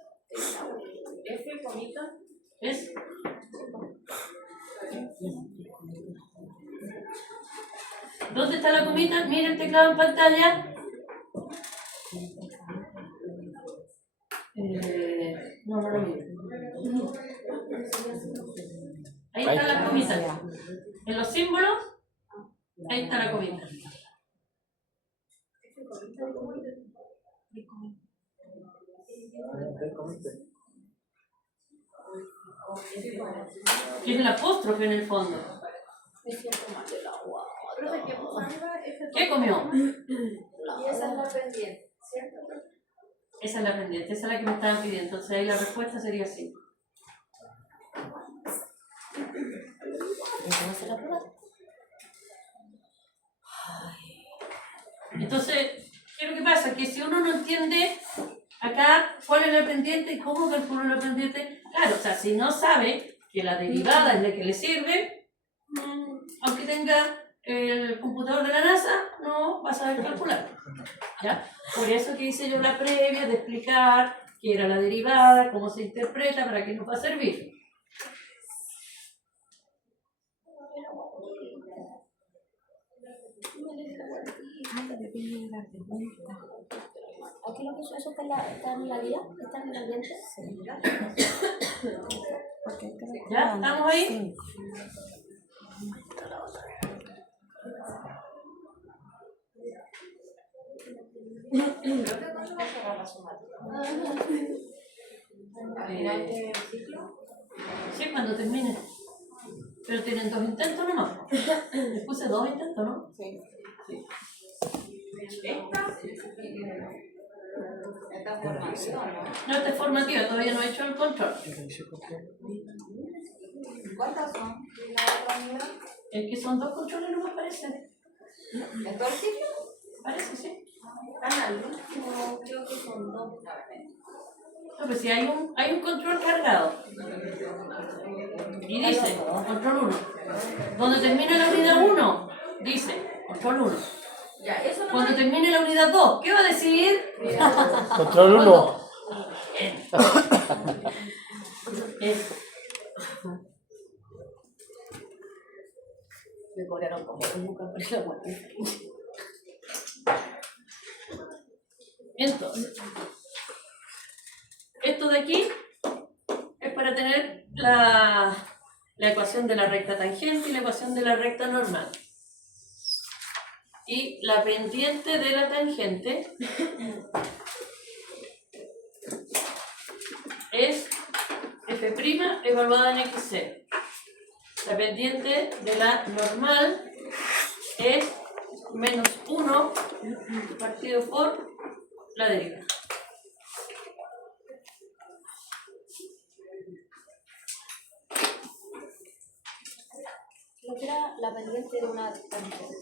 F, comita, es. ¿Dónde está la comita? Mire el teclado en pantalla. No lo miro. Ahí está la comita. En los símbolos, ahí está la comita. Que es el apóstrofe en el fondo. ¿Qué comió? Y esa es la pendiente, ¿cierto? Esa es la pendiente, esa es la que me estaban pidiendo. Entonces ahí la respuesta sería así. Entonces, ¿qué es lo que pasa? Que si uno no entiende acá cuál es la pendiente y cómo calculo la pendiente, claro, o sea, si no sabe que la derivada es la que le sirve, aunque tenga el computador de la NASA, no va a saber calcular. ¿Ya? Por eso que hice yo la previa de explicar qué era la derivada, cómo se interpreta, para qué nos va a servir. ¿Aquí lo que hizo eso está en la guía? ¿Está en la diente? ¿Ya? ¿Estamos ahí? Creo que con eso será la sumática. Al final del ciclo. Sí, cuando termine. Pero tienen 2 intentos nomás. Les puse 2 intentos, ¿no? Sí. Esta formación, ¿no? No, esta es formativa, todavía no he hecho el control. ¿Cuántas son? ¿La otra unidad? Es que son 2 controles, no me parece. ¿En todo el ciclo? Parece, sí. Al último creo que son 2. No, pues si hay un control cargado. Y dice, control 1. Cuando termine la unidad 1, dice, control 1. Ya, eso no. Cuando termine la unidad 2, ¿qué va a decir? Control 1. Me cobraron como nunca abrí la puerta. Entonces, esto de aquí es para tener la ecuación de la recta tangente y la ecuación de la recta normal. Y la pendiente de la tangente es f' evaluada en x0. La pendiente de la normal es menos 1 partido por la derivada. Lo que era la pendiente de una tangente.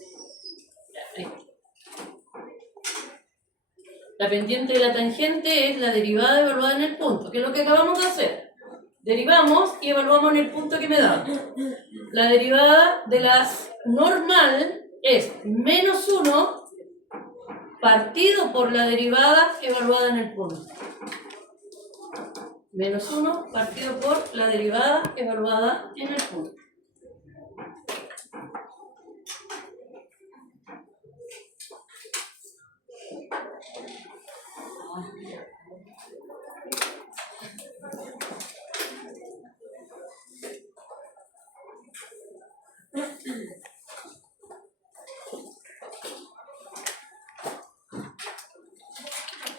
La pendiente de la tangente es la derivada evaluada en el punto, que es lo que acabamos de hacer. Derivamos y evaluamos en el punto que me da. La derivada de la normal es menos 1 partido por la derivada evaluada en el punto. Menos 1 partido por la derivada evaluada en el punto.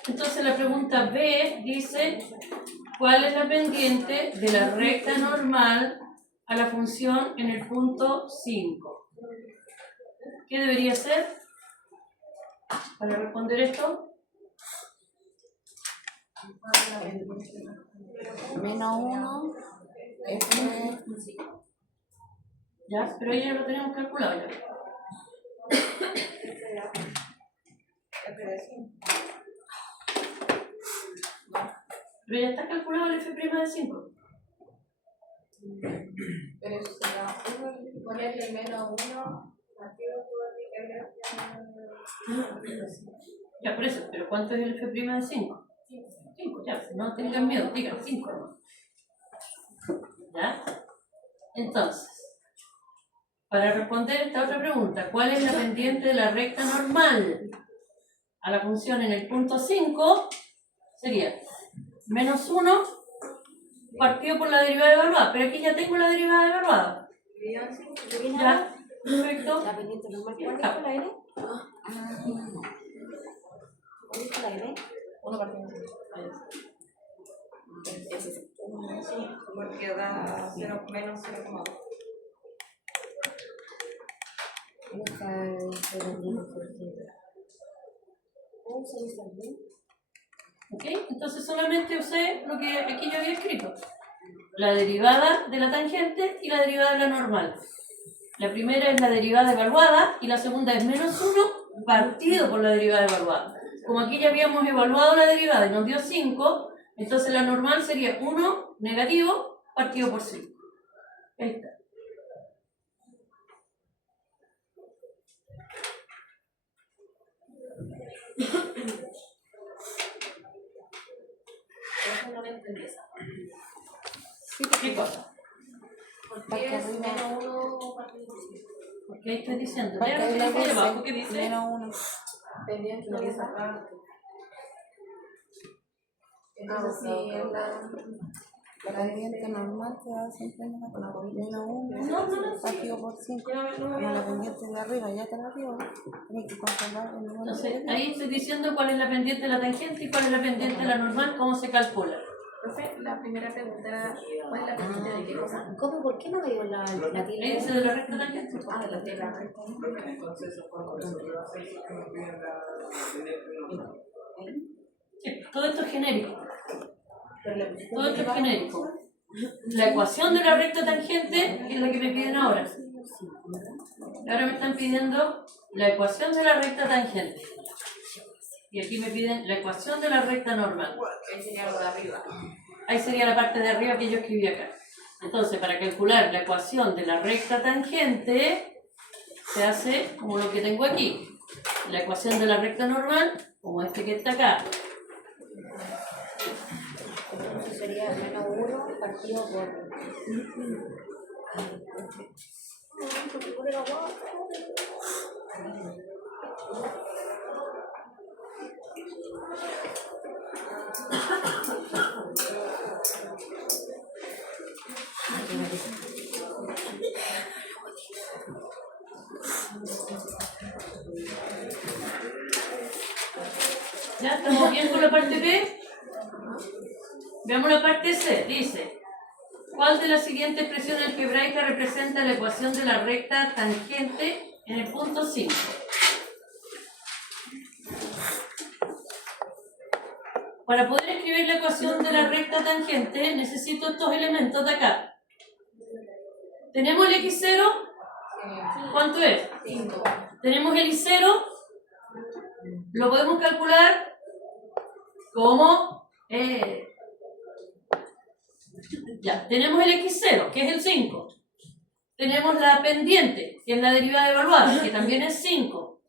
Entonces la pregunta B dice, ¿cuál es la pendiente de la recta normal a la función en el punto 5? ¿Qué debería ser para responder esto? Menos 1. F. ¿Ya? Pero ya lo tenemos calculado ya. Pero ya está calculado el f' de 5. Pero eso será ponerle menos 1 partido por Ya, por eso, pero ¿cuánto es el f' de 5? 5, ya, no tengan miedo, digan 5 nomás. ¿Ya? Entonces, para responder esta otra pregunta, ¿cuál es la pendiente de la recta normal a la función en el punto 5? Sería menos 1 partido por la derivada evaluada, pero aquí ya tengo la derivada evaluada. Ya, perfecto. La pendiente normal. ¿Cuál Ya. es la N? ¿Cuál es la N? 1 partido de 5. Porque da 0 menos 0,2. ¿Ok? Entonces solamente usé lo que aquí yo había escrito. La derivada de la tangente y la derivada de la normal. La primera es la derivada evaluada y la segunda es menos 1 partido por la derivada evaluada. Como aquí ya habíamos evaluado la derivada y nos dio 5, entonces la normal sería 1 negativo partido por 5. Ahí está. Eso no lo entendí esa parte. ¿Qué cosa? Porque es menos 1 partido por 5. Porque ahí estoy diciendo. Porque Lea lo ahí que la dice dice, abajo, ¿qué dice? menos 1. Pendiente de esa parte. Entonces, si es la La pendiente normal te da siempre con la menos 1 No. partido por 5. Como la pendiente de arriba ya te la dio, tienes que controlar el número Entonces, de ahí estoy diciendo cuál es la pendiente de la tangente y cuál es la pendiente de la normal, cómo se calcula. Profe, la primera pregunta era, ¿cuál es la pendiente de qué cosa? ¿Cómo? ¿Por qué no veo la Ahí tilde? dice de la recta tangente. Ah, de la tela. Sí, todo esto es genérico. Todo esto es genérico. La ecuación de la recta tangente es la que me piden ahora. Ahora me están pidiendo la ecuación de la recta tangente. Y aquí me piden la ecuación de la recta normal. Ahí sería lo de arriba. Ahí sería la parte de arriba que yo escribí acá. Entonces, para calcular la ecuación de la recta tangente, se hace como lo que tengo aquí. La ecuación de la recta normal, como este que está acá. Entonces sería menos 1 partido por... ¿Ya? ¿Estamos bien con la parte B? Veamos la parte C. Dice, ¿cuál de las siguientes expresiones algebraicas representa la ecuación de la recta tangente en el punto 5? Para poder escribir la ecuación de la recta tangente, necesito estos elementos de acá. ¿Tenemos el x0? ¿Cuánto es? 5. Tenemos el y0, lo podemos calcular como... ya, tenemos el x0, que es el 5. Tenemos la pendiente, que es la derivada evaluada, que también es 5.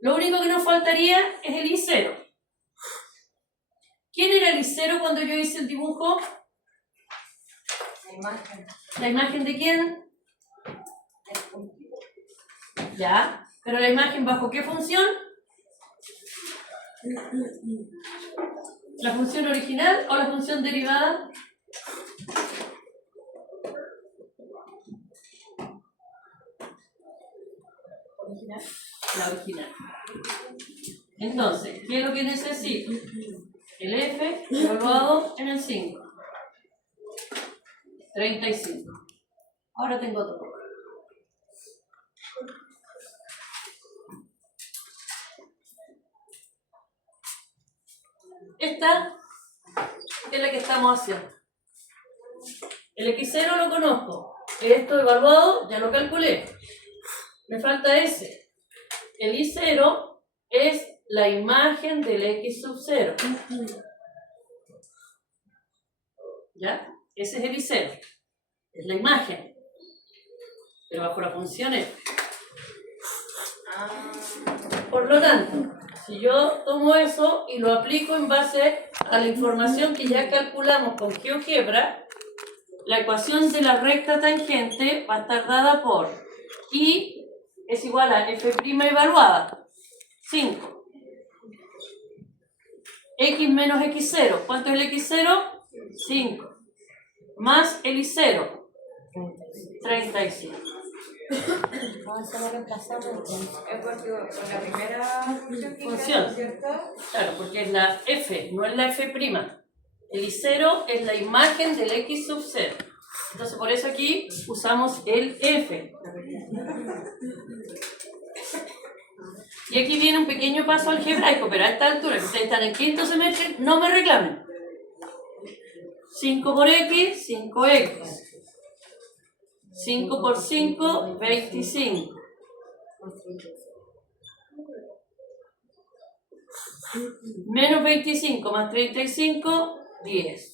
Lo único que nos faltaría es el y0. ¿Quién era el y0 cuando yo hice el dibujo? La imagen. ¿La imagen de quién? Ya, pero la imagen ¿bajo qué función? ¿La función original o la función derivada? La original. Entonces, ¿qué es lo que necesito? El f evaluado en el 5. 35. Ahora tengo otro. Esta es la que estamos haciendo. El x0 lo conozco. Esto evaluado ya lo calculé. Me falta ese. El y0 es la imagen del x sub 0. ¿Ya? Ese es el y0. Es la imagen. Pero bajo la función f. Por lo tanto, si yo tomo eso y lo aplico en base a la información que ya calculamos con GeoGebra, la ecuación de la recta tangente va a estar dada por I es igual a f' evaluada, 5. X menos x0, ¿cuánto es el x0? 5. Más el y0, 35. No, eso lo reemplazamos entonces. Es porque con la primera función que Función. hicieron, ¿cierto? Claro, porque es la f, no es la f'. El y0 es la imagen del x sub 0. Entonces por eso aquí usamos el f. Y aquí viene un pequeño paso algebraico, pero a esta altura, que ustedes están en quinto semestre, no me reclamen. 5 por x, 5x. 5 por 5, 25. Menos 25 más 35, 10.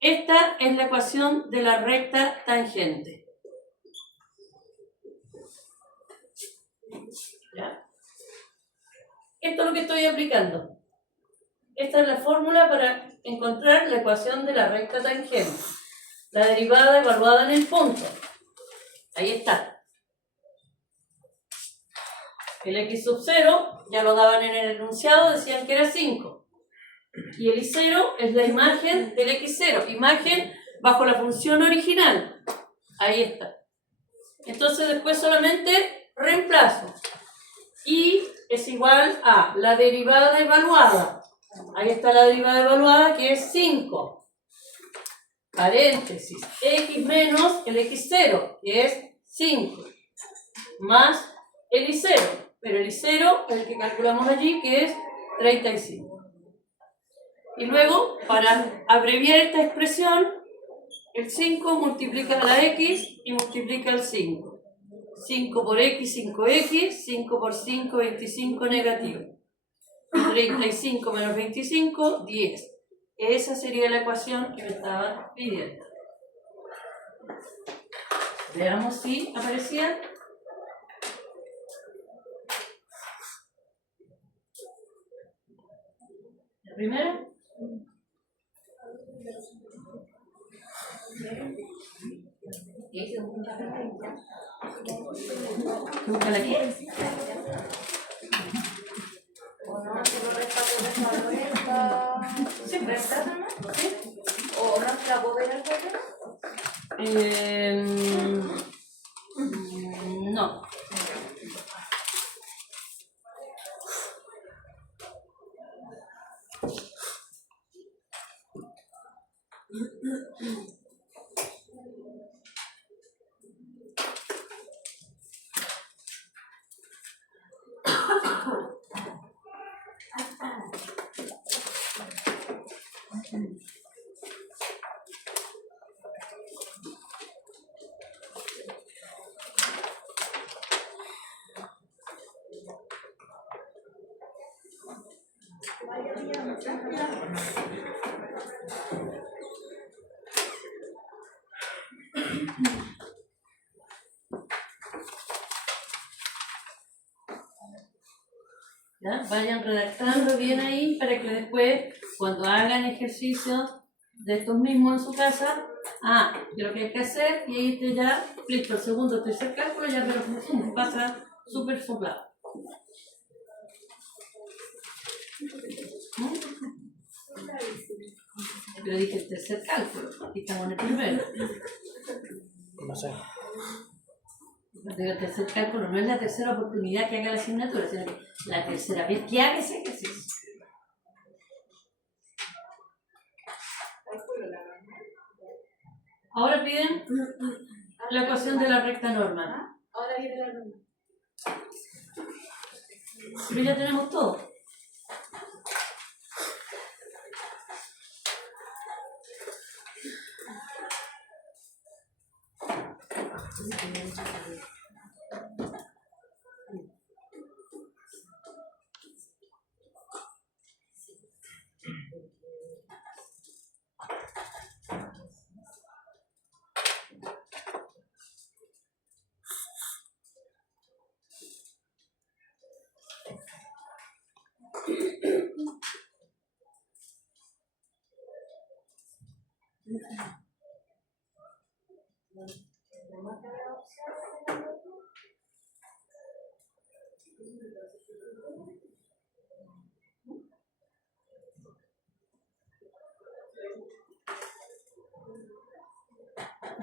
Esta es la ecuación de la recta tangente. ¿Ya? Esto es lo que estoy aplicando. Esta es la fórmula para encontrar la ecuación de la recta tangente. La derivada evaluada en el punto. Ahí está. El x sub 0, ya lo daban en el enunciado, decían que era 5. Y el y0 es la imagen del x0. Imagen bajo la función original. Ahí está. Entonces después solamente reemplazo. Y es igual a la derivada evaluada. Ahí está la derivada evaluada que es 5. Paréntesis, x menos el x0, que es 5. Más el y0. Pero el y0 es el que calculamos allí, que es 35. Y luego, para abreviar esta expresión, el 5 multiplica la x y multiplica el 5. 5 por x, 5x, 5 por 5, 25 negativo. 35 menos 25, 10. Esa sería la ecuación que me estaban pidiendo. Veamos si aparecía. La primera. Búscala aquí. O no, si lo rescato de esta. Sí, ¿Rescata, no? ¿O no se la puedo ver al cuadro? No. ¿Ya? Vayan redactando bien ahí para que después, cuando hagan ejercicios de estos mismos en su casa, lo que hay que hacer, y ahí te ya, listo, el segundo, tercer cálculo, ya pero pasa súper soplado. Pero dije el tercer cálculo, aquí estamos en el primero. No sé. El tercer cálculo no es la tercera oportunidad que haga la asignatura, sino que la tercera vez que haga ese ejercicio. Ahora piden la ecuación de la recta normal. Ahora viene la norma. Pero ya tenemos todo.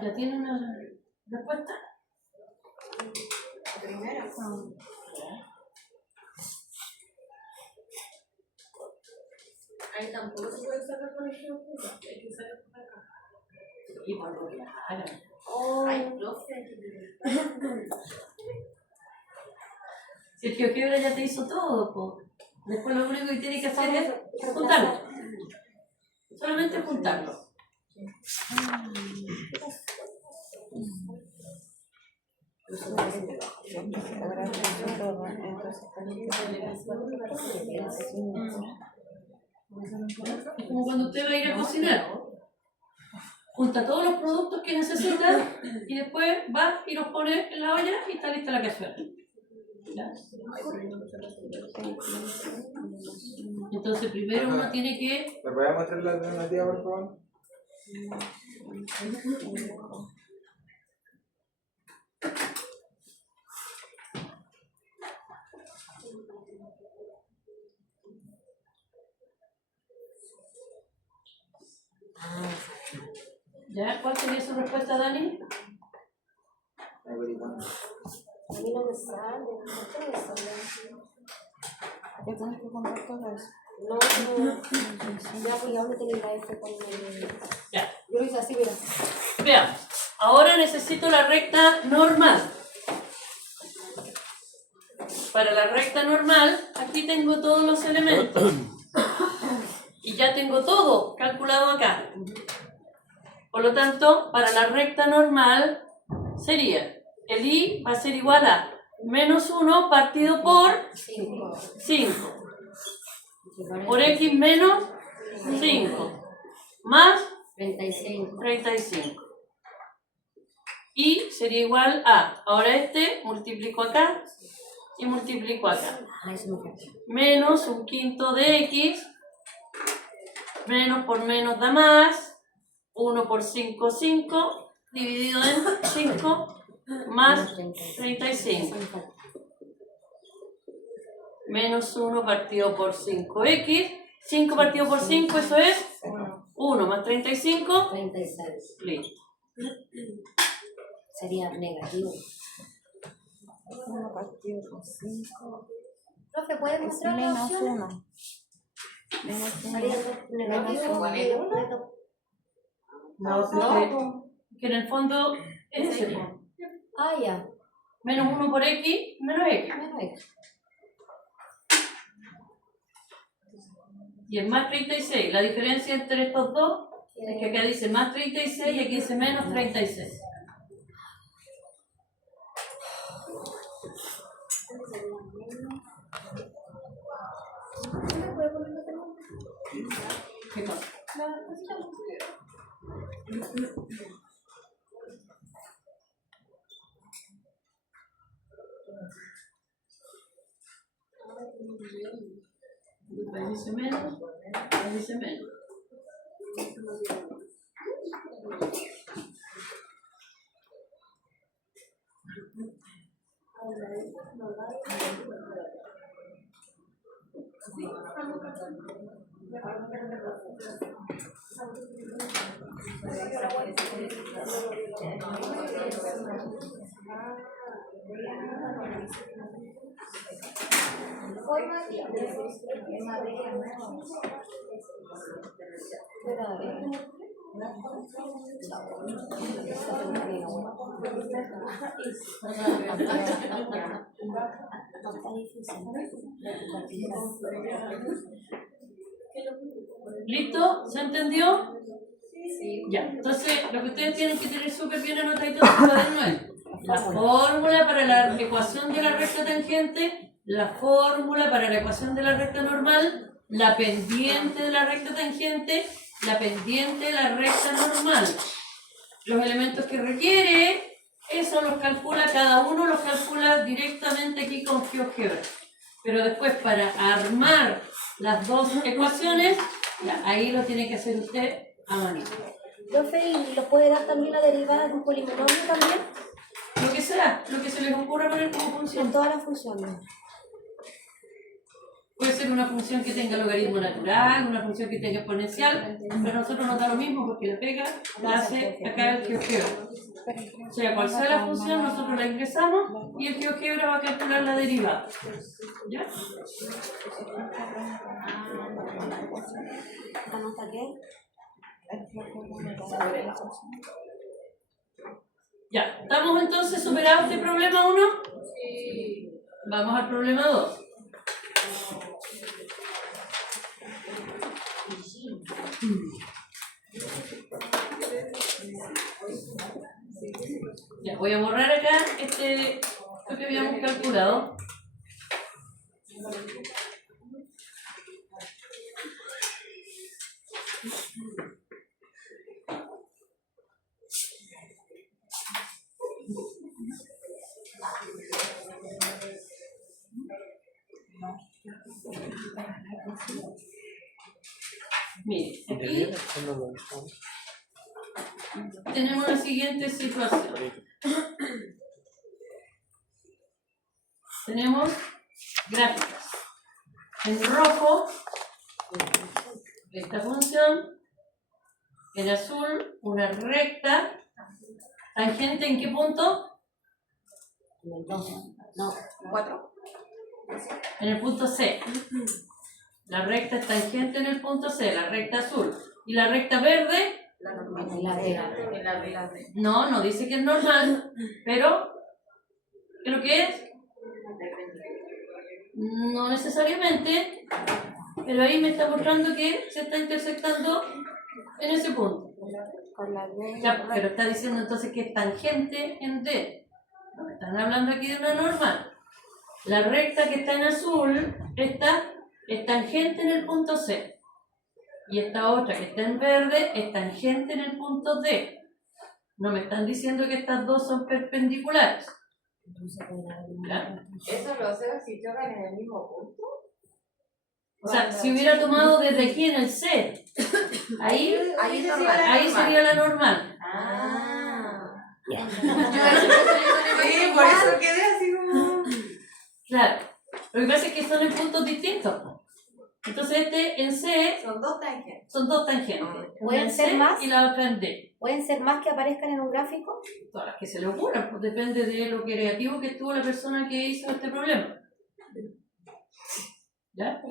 ¿Ya tiene una respuesta? Primero. Ahí tampoco se puede sacar con el ejemplo, hay que usar por acá. Y por lo que hagan. Ay, profe. Si el GeoGebra ya te hizo todo, po. Después lo único que tiene que hacer es juntarlo. Solamente juntarlo. Es como cuando usted va a ir a cocinar. Junta todos los productos que necesita y después va y los pone en la olla y está lista la cazuela. ¿Ya? Entonces primero uno tiene que... ¿Me puede mostrar la alternativa, por favor? ¿Ya? ¿Cuál sería su respuesta, Dani? Averiguando. A mí no me sale, ¿por qué no me sale? Yo tengo que contar todo eso. No, ya pues ya dónde tenía la F con el... Ya. Yo lo hice así, mira. Veamos. Ahora necesito la recta normal. Para la recta normal, aquí tengo todos los elementos. Y ya tengo todo calculado acá. Por lo tanto, para la recta normal sería, el I va a ser igual a menos 1 partido por 5. Por X menos 5. Más 35. Y sería igual a, ahora este multiplico acá y multiplico acá. Menos un quinto de X, menos por menos da más, 1 por 5, 5, dividido en 5, más 35. Menos 1 partido por 5x, 5 partido por 5, eso es 1 más 35, 36. listo. Sería negativo. 1 partido por 5. Profe, ¿puedes Es mostrar las menos opciones? 1. Menos 1. Sería negativo y después No, que en el fondo es ese. Ah, ya. Menos 1 por x, menos x. Menos X. Y es más 36. La diferencia entre estos dos es que acá dice más 36 y aquí dice menos 36. ¿Qué cosa? Ahí dice menos, ahí dice menos. ¿Listo? ¿Se entendió? Sí. Ya, entonces lo que ustedes tienen que tener súper bien anotadito en su cuaderno es la fórmula para la ecuación de la recta tangente, la fórmula para la ecuación de la recta normal, la pendiente de la recta tangente, la pendiente de la recta normal. Los elementos que requiere, eso los calcula, cada uno los calcula directamente aquí con GeoGebra. Pero después para armar las dos ecuaciones, ya, ahí lo tiene que hacer usted a mano. Profe, ¿y nos puede dar también la derivada de un polinomio también? Lo que sea, lo que se les ocurra poner como En función. todas las funciones. Puede ser una función que tenga logaritmo natural, una función que tenga exponencial, pero a nosotros nos da lo mismo porque la pega la hace acá el GeoGebra. O sea, cual sea la función, nosotros la ingresamos y el GeoGebra va a calcular la derivada. ¿Ya? ¿Anota qué? Ya, ¿estamos entonces superados este problema 1? Sí. Vamos al problema 2. Ya, voy a borrar acá lo que habíamos calculado. Mire, aquí tenemos la siguiente situación. Tenemos gráficas. En rojo, esta función, en azul, una recta tangente ¿en qué punto? No, 4. En el punto C. La recta es tangente en el punto C, la recta azul. ¿Y la recta verde? La D. No dice que es normal, pero ¿qué es lo que es? No necesariamente, pero ahí me está mostrando que se está intersectando en ese punto. Con la D. Ya, pero está diciendo entonces que es tangente en D. No, están hablando aquí de una normal. La recta que está en azul, esta es tangente en el punto C. Y esta otra que está en verde es tangente en el punto D. No me están diciendo que estas dos son perpendiculares. ¿Ya? ¿Eso lo hace si chocan en el mismo punto? O sea, si hubiera tomado desde aquí en el C, ahí sería la normal. Ah. Sí, por eso quedé así como. Claro. Lo que pasa es que son en puntos distintos. Entonces este en C Son dos tangentes. son dos tangentes. Una ¿Pueden en ser C más? y la otra en D. ¿Pueden ser más que aparezcan en un gráfico? Todas las que se le ocurran, pues depende de lo creativo que estuvo la persona que hizo este problema. ¿Ya?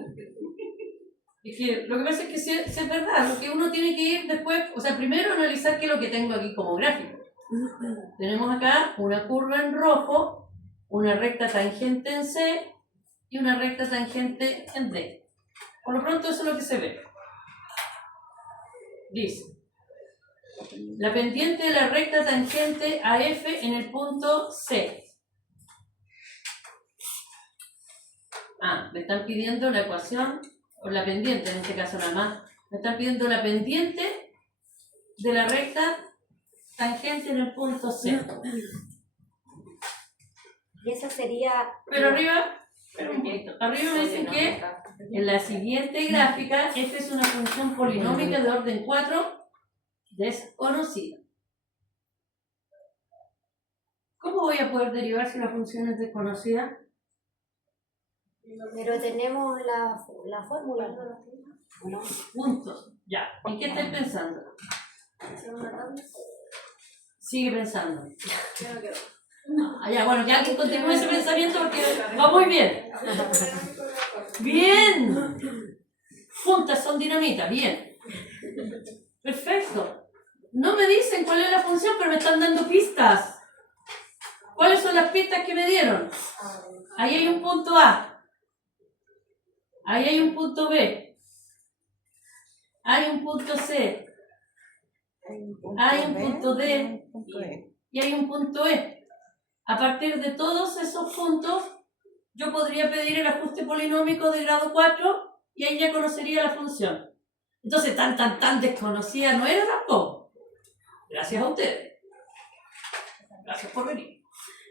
Es que lo que pasa es que si es verdad, lo que uno tiene que ir después, o sea, primero analizar qué es lo que tengo aquí como gráfico. Tenemos acá una curva en rojo, una recta tangente en C y una recta tangente en D. Por lo pronto eso es lo que se ve. Dice, la pendiente de la recta tangente a F en el punto C. Me están pidiendo la ecuación, o la pendiente en este caso nada más. Me están pidiendo la pendiente de la recta tangente en el punto C. Y esa sería... Pero arriba, espera un poquito, arriba me dicen que en la siguiente gráfica f es una función polinómica de orden 4 desconocida. ¿Cómo voy a poder derivar si la función es desconocida? Pero tenemos la fórmula. ¿No? Puntos. Ya. ¿En qué estáis pensando? Sigue pensando. Ya, bueno, ya que continúe ese pensamiento porque va muy bien. Bien. Juntas son dinamita, bien. Perfecto. No me dicen cuál es la función, pero me están dando pistas. ¿Cuáles son las pistas que me dieron? Ahí hay un punto A. Ahí hay un punto B. Hay un punto C. Hay un punto D. Y hay un punto E. A partir de todos esos puntos, yo podría pedir el ajuste polinómico de grado 4 y ahí ya conocería la función. Entonces, tan desconocida no era tampoco. Gracias a ustedes. Gracias por venir.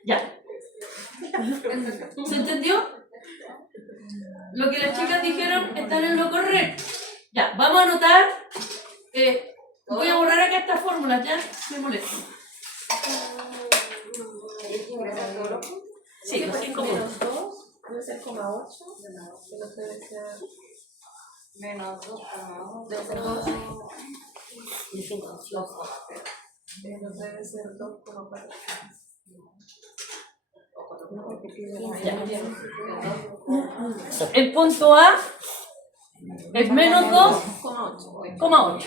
Ya. ¿Se entendió? Lo que las chicas dijeron están en lo correcto. Ya, vamos a anotar. Voy a borrar acá estas fórmulas, ya. Me molesto. Sí, los 5 puntos. 2 debe ser 0,8. Menos debe ser menos 2,8. Debe ser 2. Menos debe ser 2,4. El punto A es menos 2,8.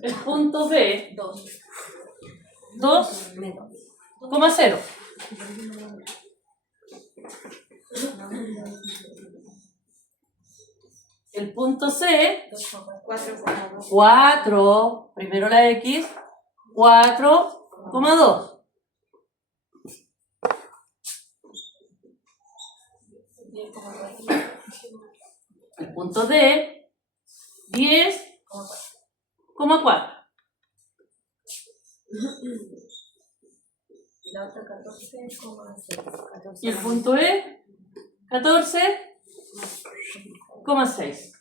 El punto B 2,0. El punto C 4, primero la X, 4,2. El punto D 10,4. Y la otra 14,6. Y el punto E 14,6.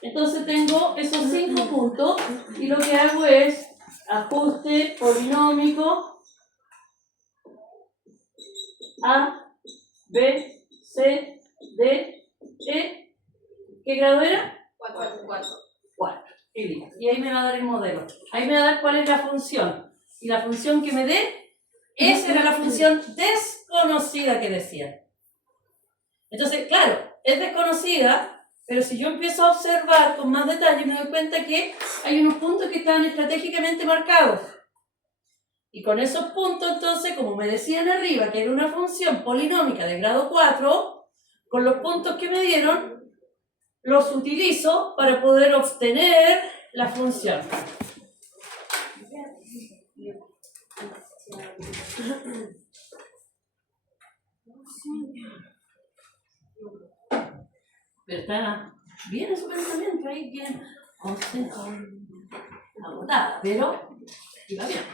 Entonces tengo esos 5 puntos y lo que hago es ajuste polinómico A, B, C, D, E. ¿Qué grado era? 4. 4. Y ahí me va a dar el modelo. Ahí me va a dar cuál es la función. Y la función que me dé, esa era la función desconocida que decía. Entonces, claro, es desconocida, pero si yo empiezo a observar con más detalle, me doy cuenta que hay unos puntos que están estratégicamente marcados. Y con esos puntos, entonces, como me decían arriba, que era una función polinómica de grado 4, con los puntos que me dieron, los utilizo para poder obtener la función. Pero está bien su pensamiento ahí, bien agotada, pero iba bien.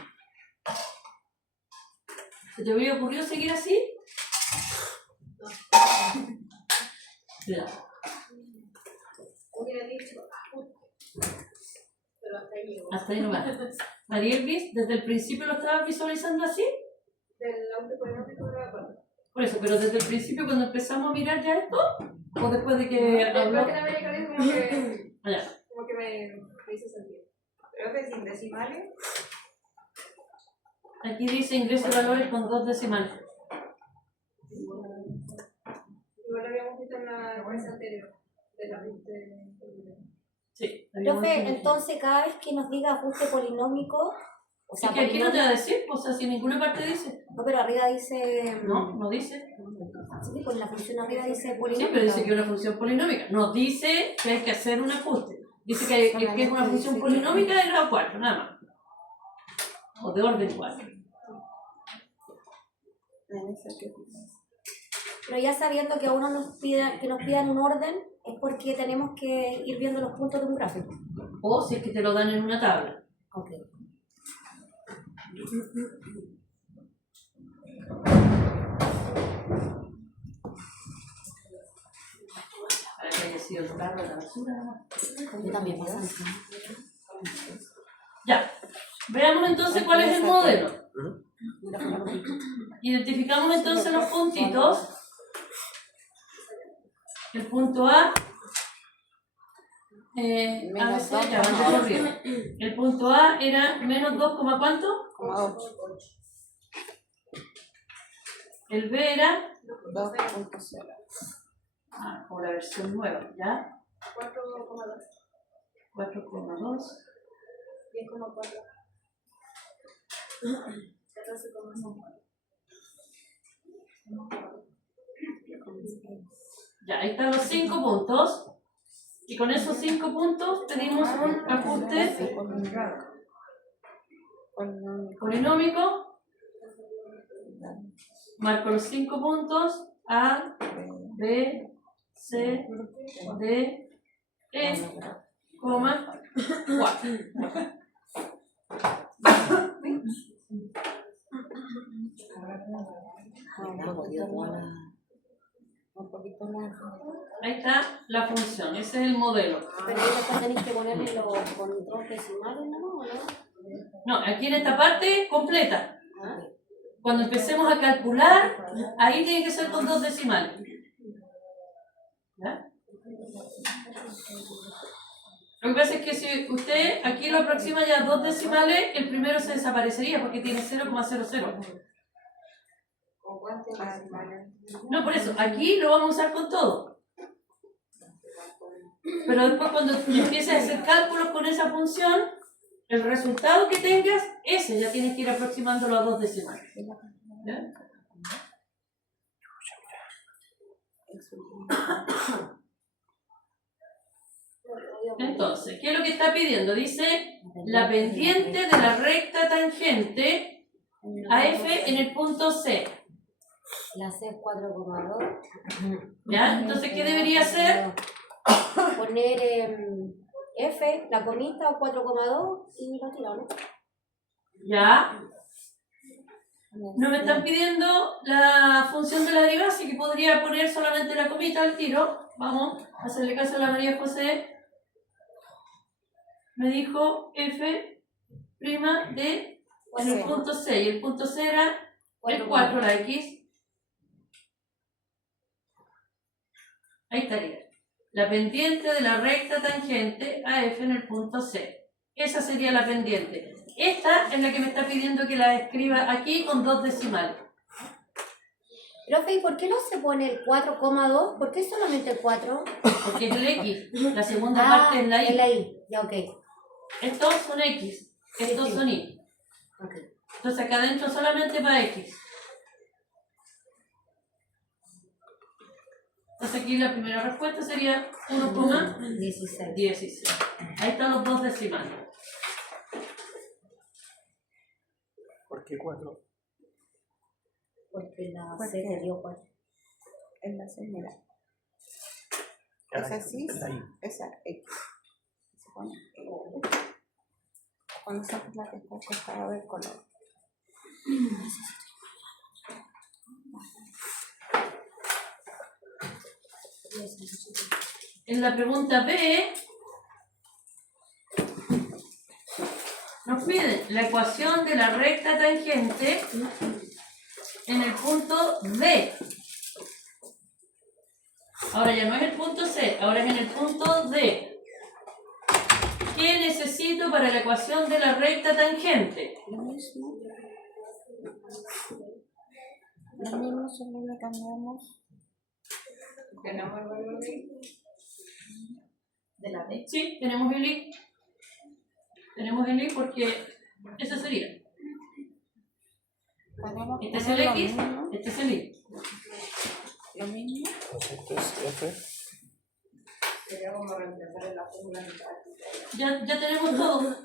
¿Se te hubiera ocurrido seguir así? Cuidado. Hubiera dicho, pero hasta ahí. Hasta ahí nomás. María Elvis, ¿desde el principio lo estabas visualizando así? Del autopolinómico de la 4. Por eso, pero desde el principio cuando empezamos a mirar ya esto, o después de que Después habló. que la veía caer, como que me hizo sentido. Creo que sin decimales. Aquí dice ingreso de valores con 2 decimales. Igual lo habíamos visto en la clase anterior. Sí. Profe, entonces cada vez que nos diga ajuste polinómico, o sea, Es que aquí no te va a polinomio- decir, o sea, si en ninguna parte dice. no, pero arriba dice, No, no dice. sí, pues la función arriba dice Sí, polinómico. pero dice que es una función polinómica. No dice que hay que hacer un ajuste. Dice que es una función polinómica de grado 4, nada más. O de orden 4. Pero ya sabiendo que a uno que nos pidan un orden, es porque tenemos que ir viendo los puntos de un gráfico. O si es que te lo dan en una tabla. Ok. Para que haya sido el carro de la basura, nada más. Yo también puedo. Ya. Veamos entonces cuál es el modelo. Identificamos entonces los puntitos. El punto A. A, B, C, ya van recorriendo. El punto A era menos 2, ¿cuánto? 8. El B era 2.0. como la versión nueva, ¿ya? 4,2. 4,2. 10,4. 14,5. Ya, ahí están los 5 puntos. Y con esos 5 puntos tenemos un ajuste polinómico. Marco los 5 puntos. A, B, C, D, E, coma, 4. Un poquito más. Ahí está la función, ese es el modelo. Pero ahí después tenéis que ponerle los con 2 decimales, ¿no? No, aquí en esta parte completa. Cuando empecemos a calcular, ahí tiene que ser con 2 decimales. ¿Ya? Lo que pasa es que si usted aquí lo aproxima ya a 2 decimales, el primero se desaparecería porque tiene 0,00. ¿Con cuántos decimales? No, por eso, aquí lo vamos a usar con todo. Pero después cuando empieces a hacer cálculos con esa función, el resultado que tengas, ese ya tienes que ir aproximándolo a 2 decimales. ¿Ya? Entonces, ¿qué es lo que está pidiendo? Dice la pendiente de la recta tangente a F en el punto C. La C es 4,2. ¿Ya? Entonces, ¿qué debería hacer? Poner F, la comita o 4,2 y lo tiramos, ¿no? ¿Ya? No me están pidiendo la función de la derivada, así que podría poner solamente la comita al tiro. Vamos a hacerle caso a la María José. Me dijo F' de en el punto C, y el punto C era el 4, la X. Ahí estaría. La pendiente de la recta tangente a F en el punto C. Esa sería la pendiente. Esta es la que me está pidiendo que la escriba aquí con 2 decimales. Profe, ¿y por qué no se pone el 4,2? ¿Por qué solamente el 4? Porque es el X. La segunda parte es la Y. Es la I, ya, ok. Estos son X. Estos Sí. son Y. Ok. Entonces acá adentro solamente va X. Entonces aquí la primera respuesta sería 1,16. 16. Ahí están los 2 decimales. ¿Por qué 4? Porque la ¿Por C qué? te dio 4. En la C, mira. Esa sí, Ahí. esa X. Se pone cuando sacas la respuesta para ver color. En la pregunta B nos piden la ecuación de la recta tangente en el punto D. Ahora ya no es el punto C, ahora es en el punto D. ¿Qué necesito para la ecuación de la recta tangente? Lo mismo. Lo mismo, solo le cambiamos. Tenemos el valor de la B. Sí, tenemos el I. Tenemos el I porque eso sería. Podemos Este es poner el lo X, mismo. este es el I. Lo mismo. Entonces esto es F. Sería como reemplazar en la fórmula mitad. Ya tenemos todo.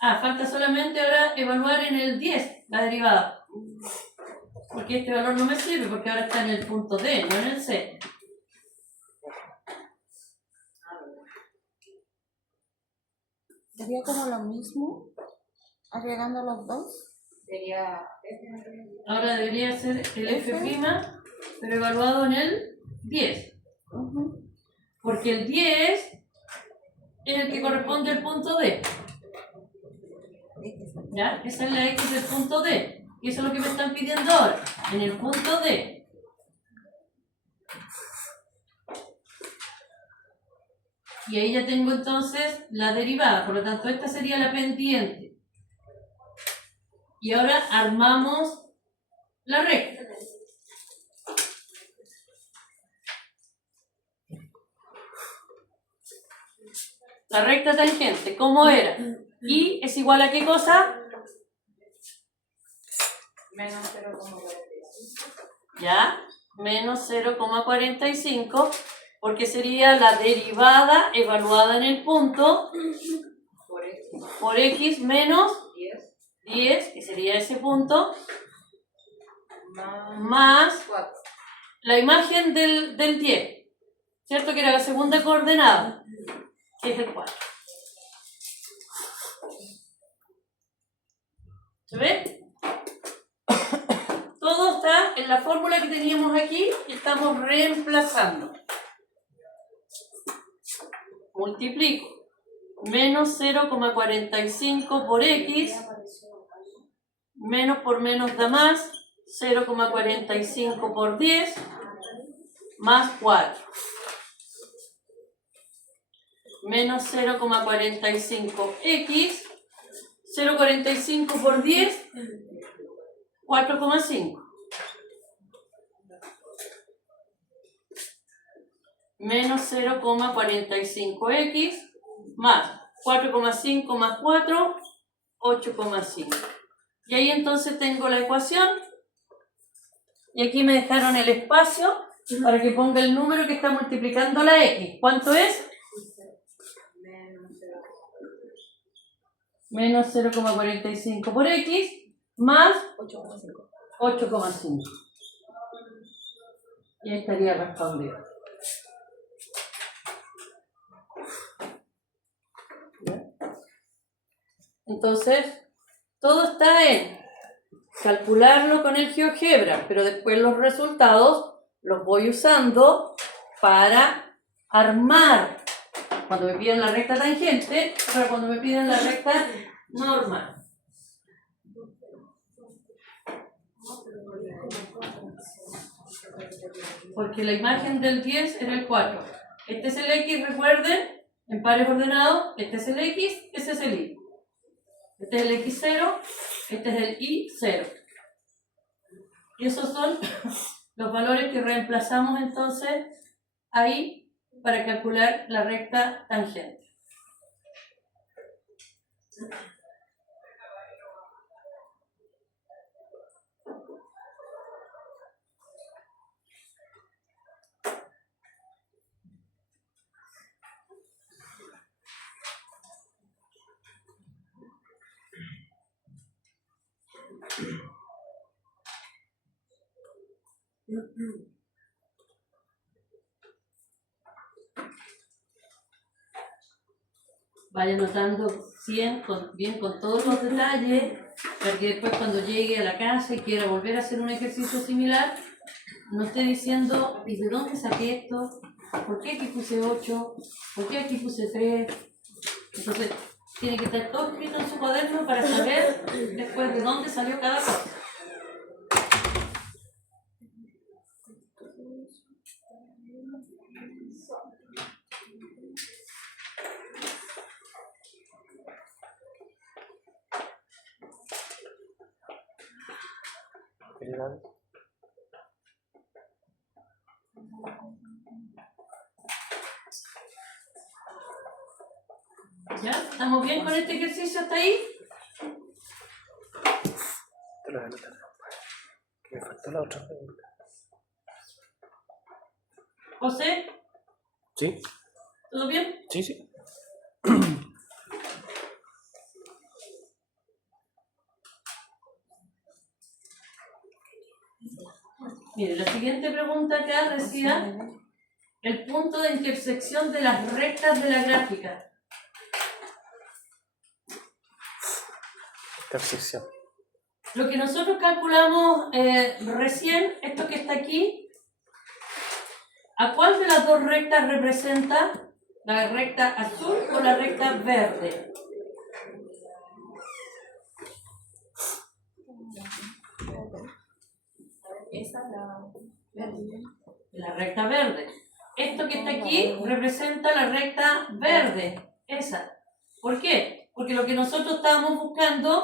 Ah, falta solamente ahora evaluar en el 10 la derivada. Porque este valor no me sirve porque ahora está en el punto D, no en el C. Sería como lo mismo, agregando los dos. Sería Ahora debería ser el F', pero evaluado en el 10. Porque el 10 es el que corresponde al punto D. ¿Ya? Esa es la X del punto D. Y eso es lo que me están pidiendo ahora. En el punto D. Y ahí ya tengo entonces la derivada. Por lo tanto, esta sería la pendiente. Y ahora armamos la recta. La recta tangente, ¿cómo era? Y es igual a qué cosa? menos 0,45. ¿Ya? Menos 0,45, porque sería la derivada evaluada en el punto por x menos 10, que sería ese punto, más 4. la imagen del 10, ¿cierto? Que era la segunda coordenada, que es el 4. ¿Se ve? Todo está en la fórmula que teníamos aquí y estamos reemplazando. Multiplico. Menos 0,45 por x. Menos por menos da más. 0,45 por 10. Más 4. Menos 0,45x. 0,45 por 10. 4,5. Menos 0,45x más 4,5 más 4, 8,5. Y ahí entonces tengo la ecuación. Y aquí me dejaron el espacio para que ponga el número que está multiplicando la x. ¿Cuánto es? Menos 0,45 por x más 8,5. Y ahí estaría respondido. ¿Ya? Entonces, todo está en calcularlo con el GeoGebra, pero después los resultados los voy usando para armar, cuando me piden la recta tangente, para cuando me piden la recta normal. porque la imagen del 10 era el 4. Este es el X, recuerden, en pares ordenados, este es el X, este es el Y. Este es el X0, este es el Y0. Y esos son los valores que reemplazamos entonces ahí para calcular la recta tangente. Vaya anotando bien con todos los detalles, para que después cuando llegue a la casa y quiera volver a hacer un ejercicio similar, no esté diciendo, ¿y de dónde saqué esto? ¿Por qué aquí puse 8? ¿Por qué aquí puse 3? Entonces, tiene que estar todo escrito en su cuaderno para saber después de dónde salió cada cosa. ¿Ya? ¿Estamos bien con este ejercicio hasta ahí? Te lo voy a anotar. Me faltó la otra pregunta. José, ¿Sí? ¿todo bien? Sí, sí. Mire, la siguiente pregunta acá decía el punto de intersección de las rectas de la gráfica. Intersección. Lo que nosotros calculamos recién, esto que está aquí, ¿a cuál de las dos rectas representa? ¿La recta azul o la recta verde? Esa es la verde. La recta verde. Esto que está aquí representa la recta verde, esa. ¿Por qué? Porque lo que nosotros estábamos buscando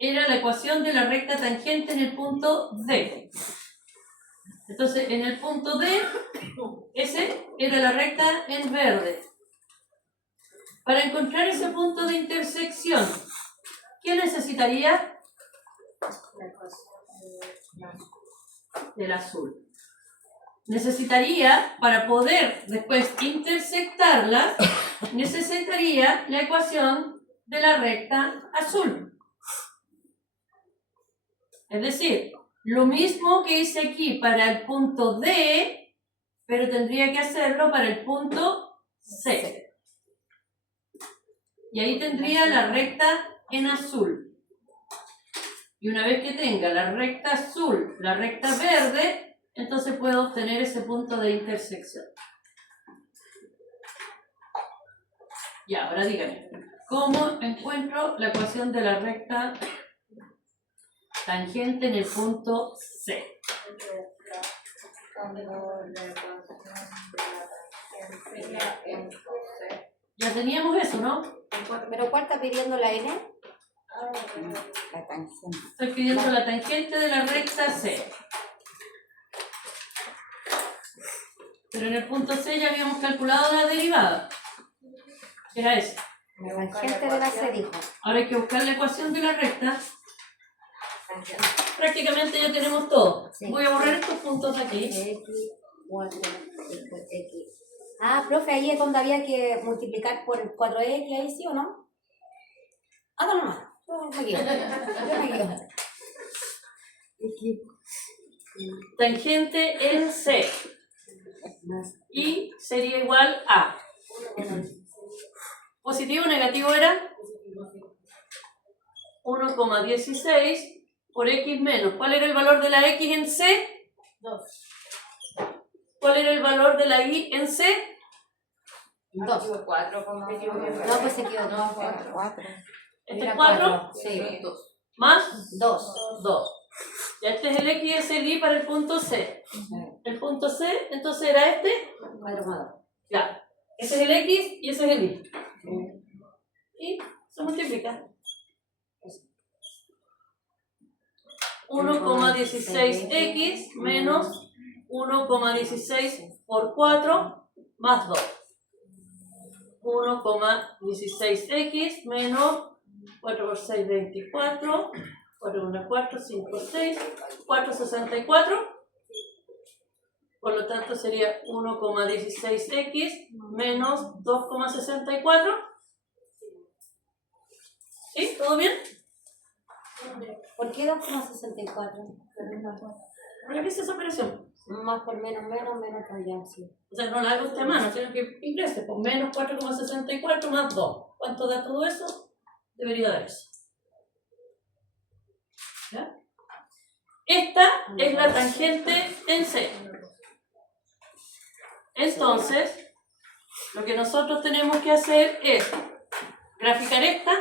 era la ecuación de la recta tangente en el punto D. Entonces, en el punto D, ese era la recta en verde. Para encontrar ese punto de intersección, ¿qué necesitaría? Del azul. Necesitaría, para poder después intersectarla, necesitaría la ecuación de la recta azul. Es decir, lo mismo que hice aquí para el punto D, pero tendría que hacerlo para el punto C. Y ahí tendría la recta en azul. Y una vez que tenga la recta azul, la recta verde, entonces puedo obtener ese punto de intersección. Y ahora díganme, ¿cómo encuentro la ecuación de la recta tangente en el punto C? Ya teníamos eso, ¿no? ¿Pero cuál está pidiendo la N? La tangente. Estoy pidiendo la tangente de la recta C. Pero en el punto C ya habíamos calculado la derivada. Era esa. La tangente de la C dijo. Ahora hay que buscar la ecuación de la recta. Prácticamente ya tenemos todo. Sí. Voy a borrar estos puntos de aquí. X, 4, X. Ah, profe, ahí es donde había que multiplicar por el 4X, ahí sí o no. Ah, no, nomás. Yo me guío. Tangente en C. Y sería igual a. Positivo o negativo era 1,16 por X menos. ¿Cuál era el valor de la X en C? 2. ¿Cuál era el valor de la Y en C? 2. 4. No, pues se quedó. No, 4. Cuatro. ¿Este es 4? Sí. ¿Más? 2. 2. Ya este es el X y es el Y para el punto C. El punto C, entonces era este. Ya. Ese es el X y ese es el Y. Y se multiplica. 1,16x menos 1,16 por 4 más 2. 1,16x menos 4 por 6, 24. 4 por 1, 4, 5, 6. 4, 64. Por lo tanto sería 1,16x menos 2,64. ¿Sí? ¿Todo bien? ¿Por qué 2,64? ¿Para qué es esa operación? Más por menos, pues ya, sí. O sea, no la haga usted a mano, sino que ingrese por menos 4,64 más 2. ¿Cuánto da todo eso? Debería dar eso. ¿Ya? Esta es la tangente en C. Entonces, lo que nosotros tenemos que hacer es graficar esta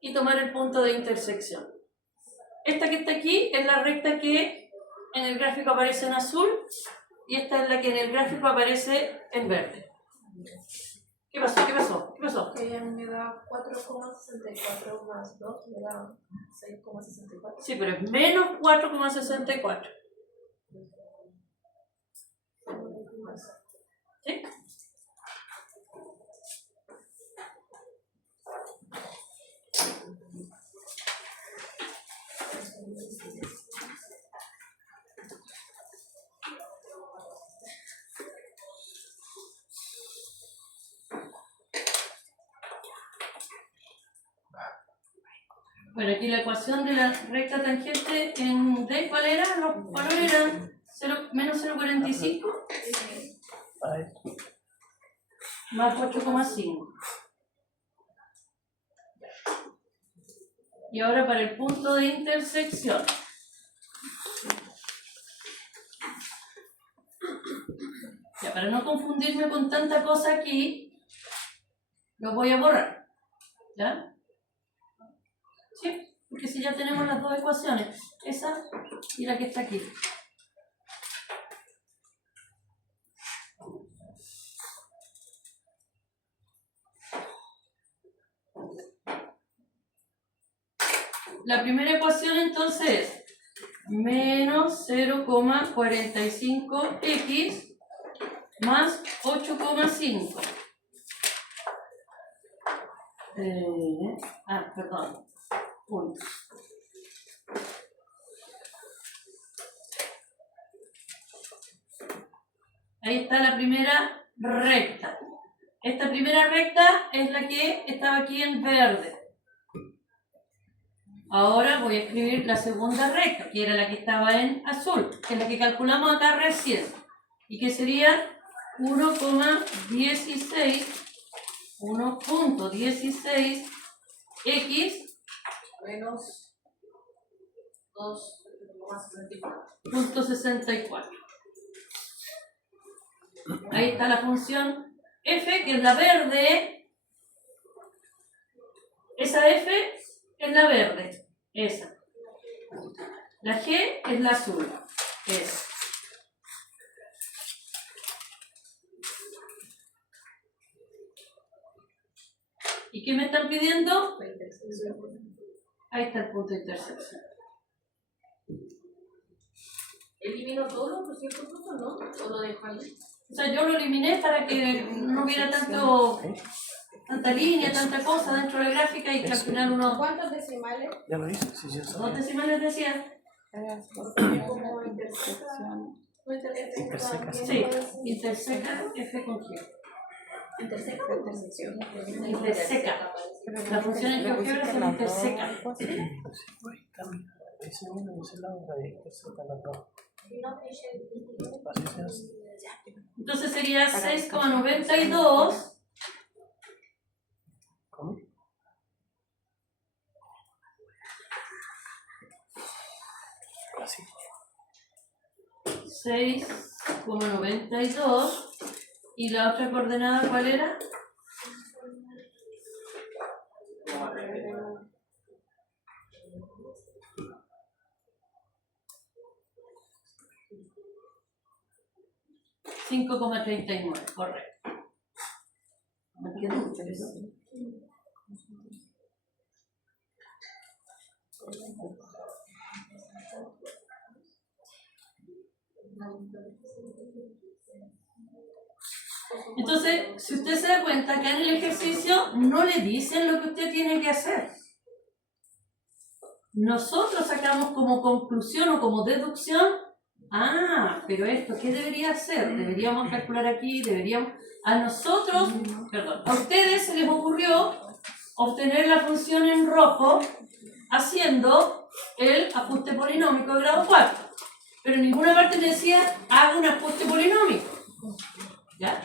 y tomar el punto de intersección. Esta que está aquí es la recta que en el gráfico aparece en azul y esta es la que en el gráfico aparece en verde. ¿Qué pasó? ¿Qué pasó? ¿Qué pasó? Que me da 4,64 más 2 me da 6,64. Sí, pero es menos 4,64. ¿Sí? Bueno, aquí la ecuación de la recta tangente en D, ¿cuál era? Los valores eran menos 0,45 más 8,5. Y ahora para el punto de intersección. Ya, para no confundirme con tanta cosa aquí, los voy a borrar. ¿Ya? ¿Sí? Porque si ya tenemos las dos ecuaciones, esa y la que está aquí. La primera ecuación entonces es menos 0,45x más 8,5. Perdón. Punto. Ahí está la primera recta. Esta primera recta es la que estaba aquí en verde. Ahora voy a escribir la segunda recta, que era la que estaba en azul, que es la que calculamos acá recién. Y que sería 1,16x Menos 2,64. punto 64. Ahí está la función f, que es la verde. Esa f es la verde, esa. La g es la azul, esa. ¿Y qué me están pidiendo? Ahí está el punto de intersección. ¿Elimino todos los ciertos puntos, no? ¿O lo dejo ahí? O sea, yo lo eliminé para que no hubiera tanta línea, tanta cosa dentro de la gráfica y que al final uno... ¿Cuántos decimales? Ya lo hice, sí, ya Dos sabía. decimales decía. Como intersección. Interseca, sí. Sí, interseca f con g. Intersección. Interseca. La función en GeoGebra se interseca. Ahí está, mira. Ese uno y ese lado, ahí intersecan las dos. Así se hace. Entonces sería 6,92. ¿Cómo? Así. 6,92. ¿Y la otra coordenada cuál era? 5,39, correcto. Me queda mucho, ¿no? Entonces, si usted se da cuenta que en el ejercicio no le dicen lo que usted tiene que hacer. Nosotros sacamos como conclusión o como deducción, pero esto, ¿qué debería hacer? Deberíamos calcular aquí, a ustedes se les ocurrió obtener la función en rojo haciendo el ajuste polinómico de grado 4. Pero en ninguna parte me decía, haga un ajuste polinómico. ¿Ya?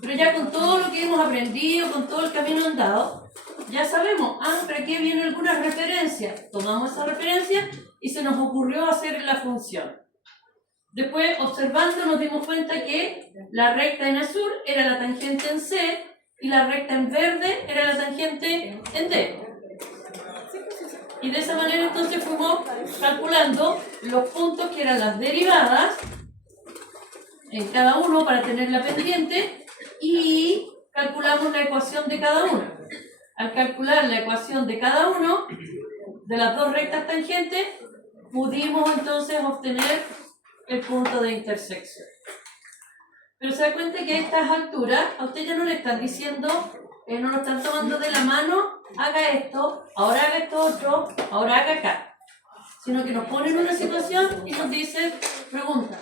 Pero ya con todo lo que hemos aprendido, con todo el camino andado, ya sabemos, pero aquí vienen algunas referencias. Tomamos esa referencia y se nos ocurrió hacer la función. Después, observando, nos dimos cuenta que la recta en azul era la tangente en C y la recta en verde era la tangente en D. Y de esa manera entonces fuimos calculando los puntos que eran las derivadas en cada uno para tener la pendiente y calculamos la ecuación de cada uno. Al calcular la ecuación de cada uno de las dos rectas tangentes, pudimos entonces obtener el punto de intersección. Pero se da cuenta que a estas alturas a usted ya no le están diciendo, no lo están tomando de la mano, haga esto, ahora haga esto otro, ahora haga acá. Sino que nos ponen en una situación y nos dicen, pregunta,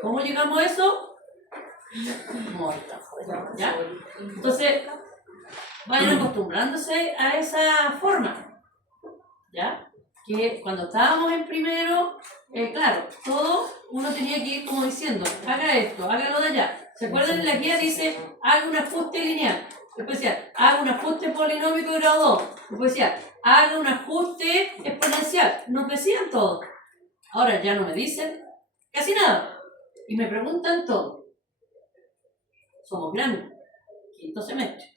¿cómo llegamos a eso? ¿Ya? Entonces, vayan acostumbrándose a esa forma. ¿Ya? Que cuando estábamos en primero, claro, todo uno tenía que ir como diciendo, haga esto, hágalo de allá. ¿Se acuerdan? En la guía dice, haga un ajuste lineal. Después decía, haga un ajuste polinómico de grado 2. Después decía, haga un ajuste exponencial. Nos decían todo. Ahora ya no me dicen casi nada. Y me preguntan todo. Somos grandes. Quinto semestre.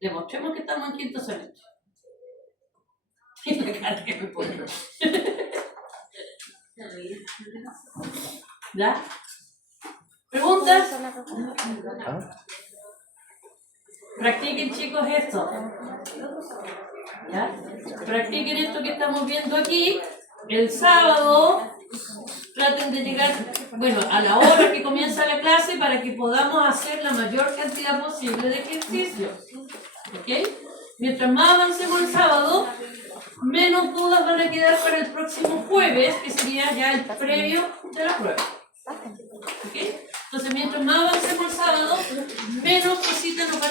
Demostremos que estamos en quinto semestre. Y la cara que me pone. ¿Ya? ¿Preguntas? Practiquen, chicos, esto. ¿Ya? Practiquen esto que estamos viendo aquí. El sábado traten de llegar, a la hora que comienza la clase para que podamos hacer la mayor cantidad posible de ejercicios. ¿Ok? Mientras más avancemos el sábado, menos dudas van a quedar para el próximo jueves, que sería ya el previo de la prueba. ¿Ok? Entonces, mientras más avancemos el sábado, menos cositas nos van a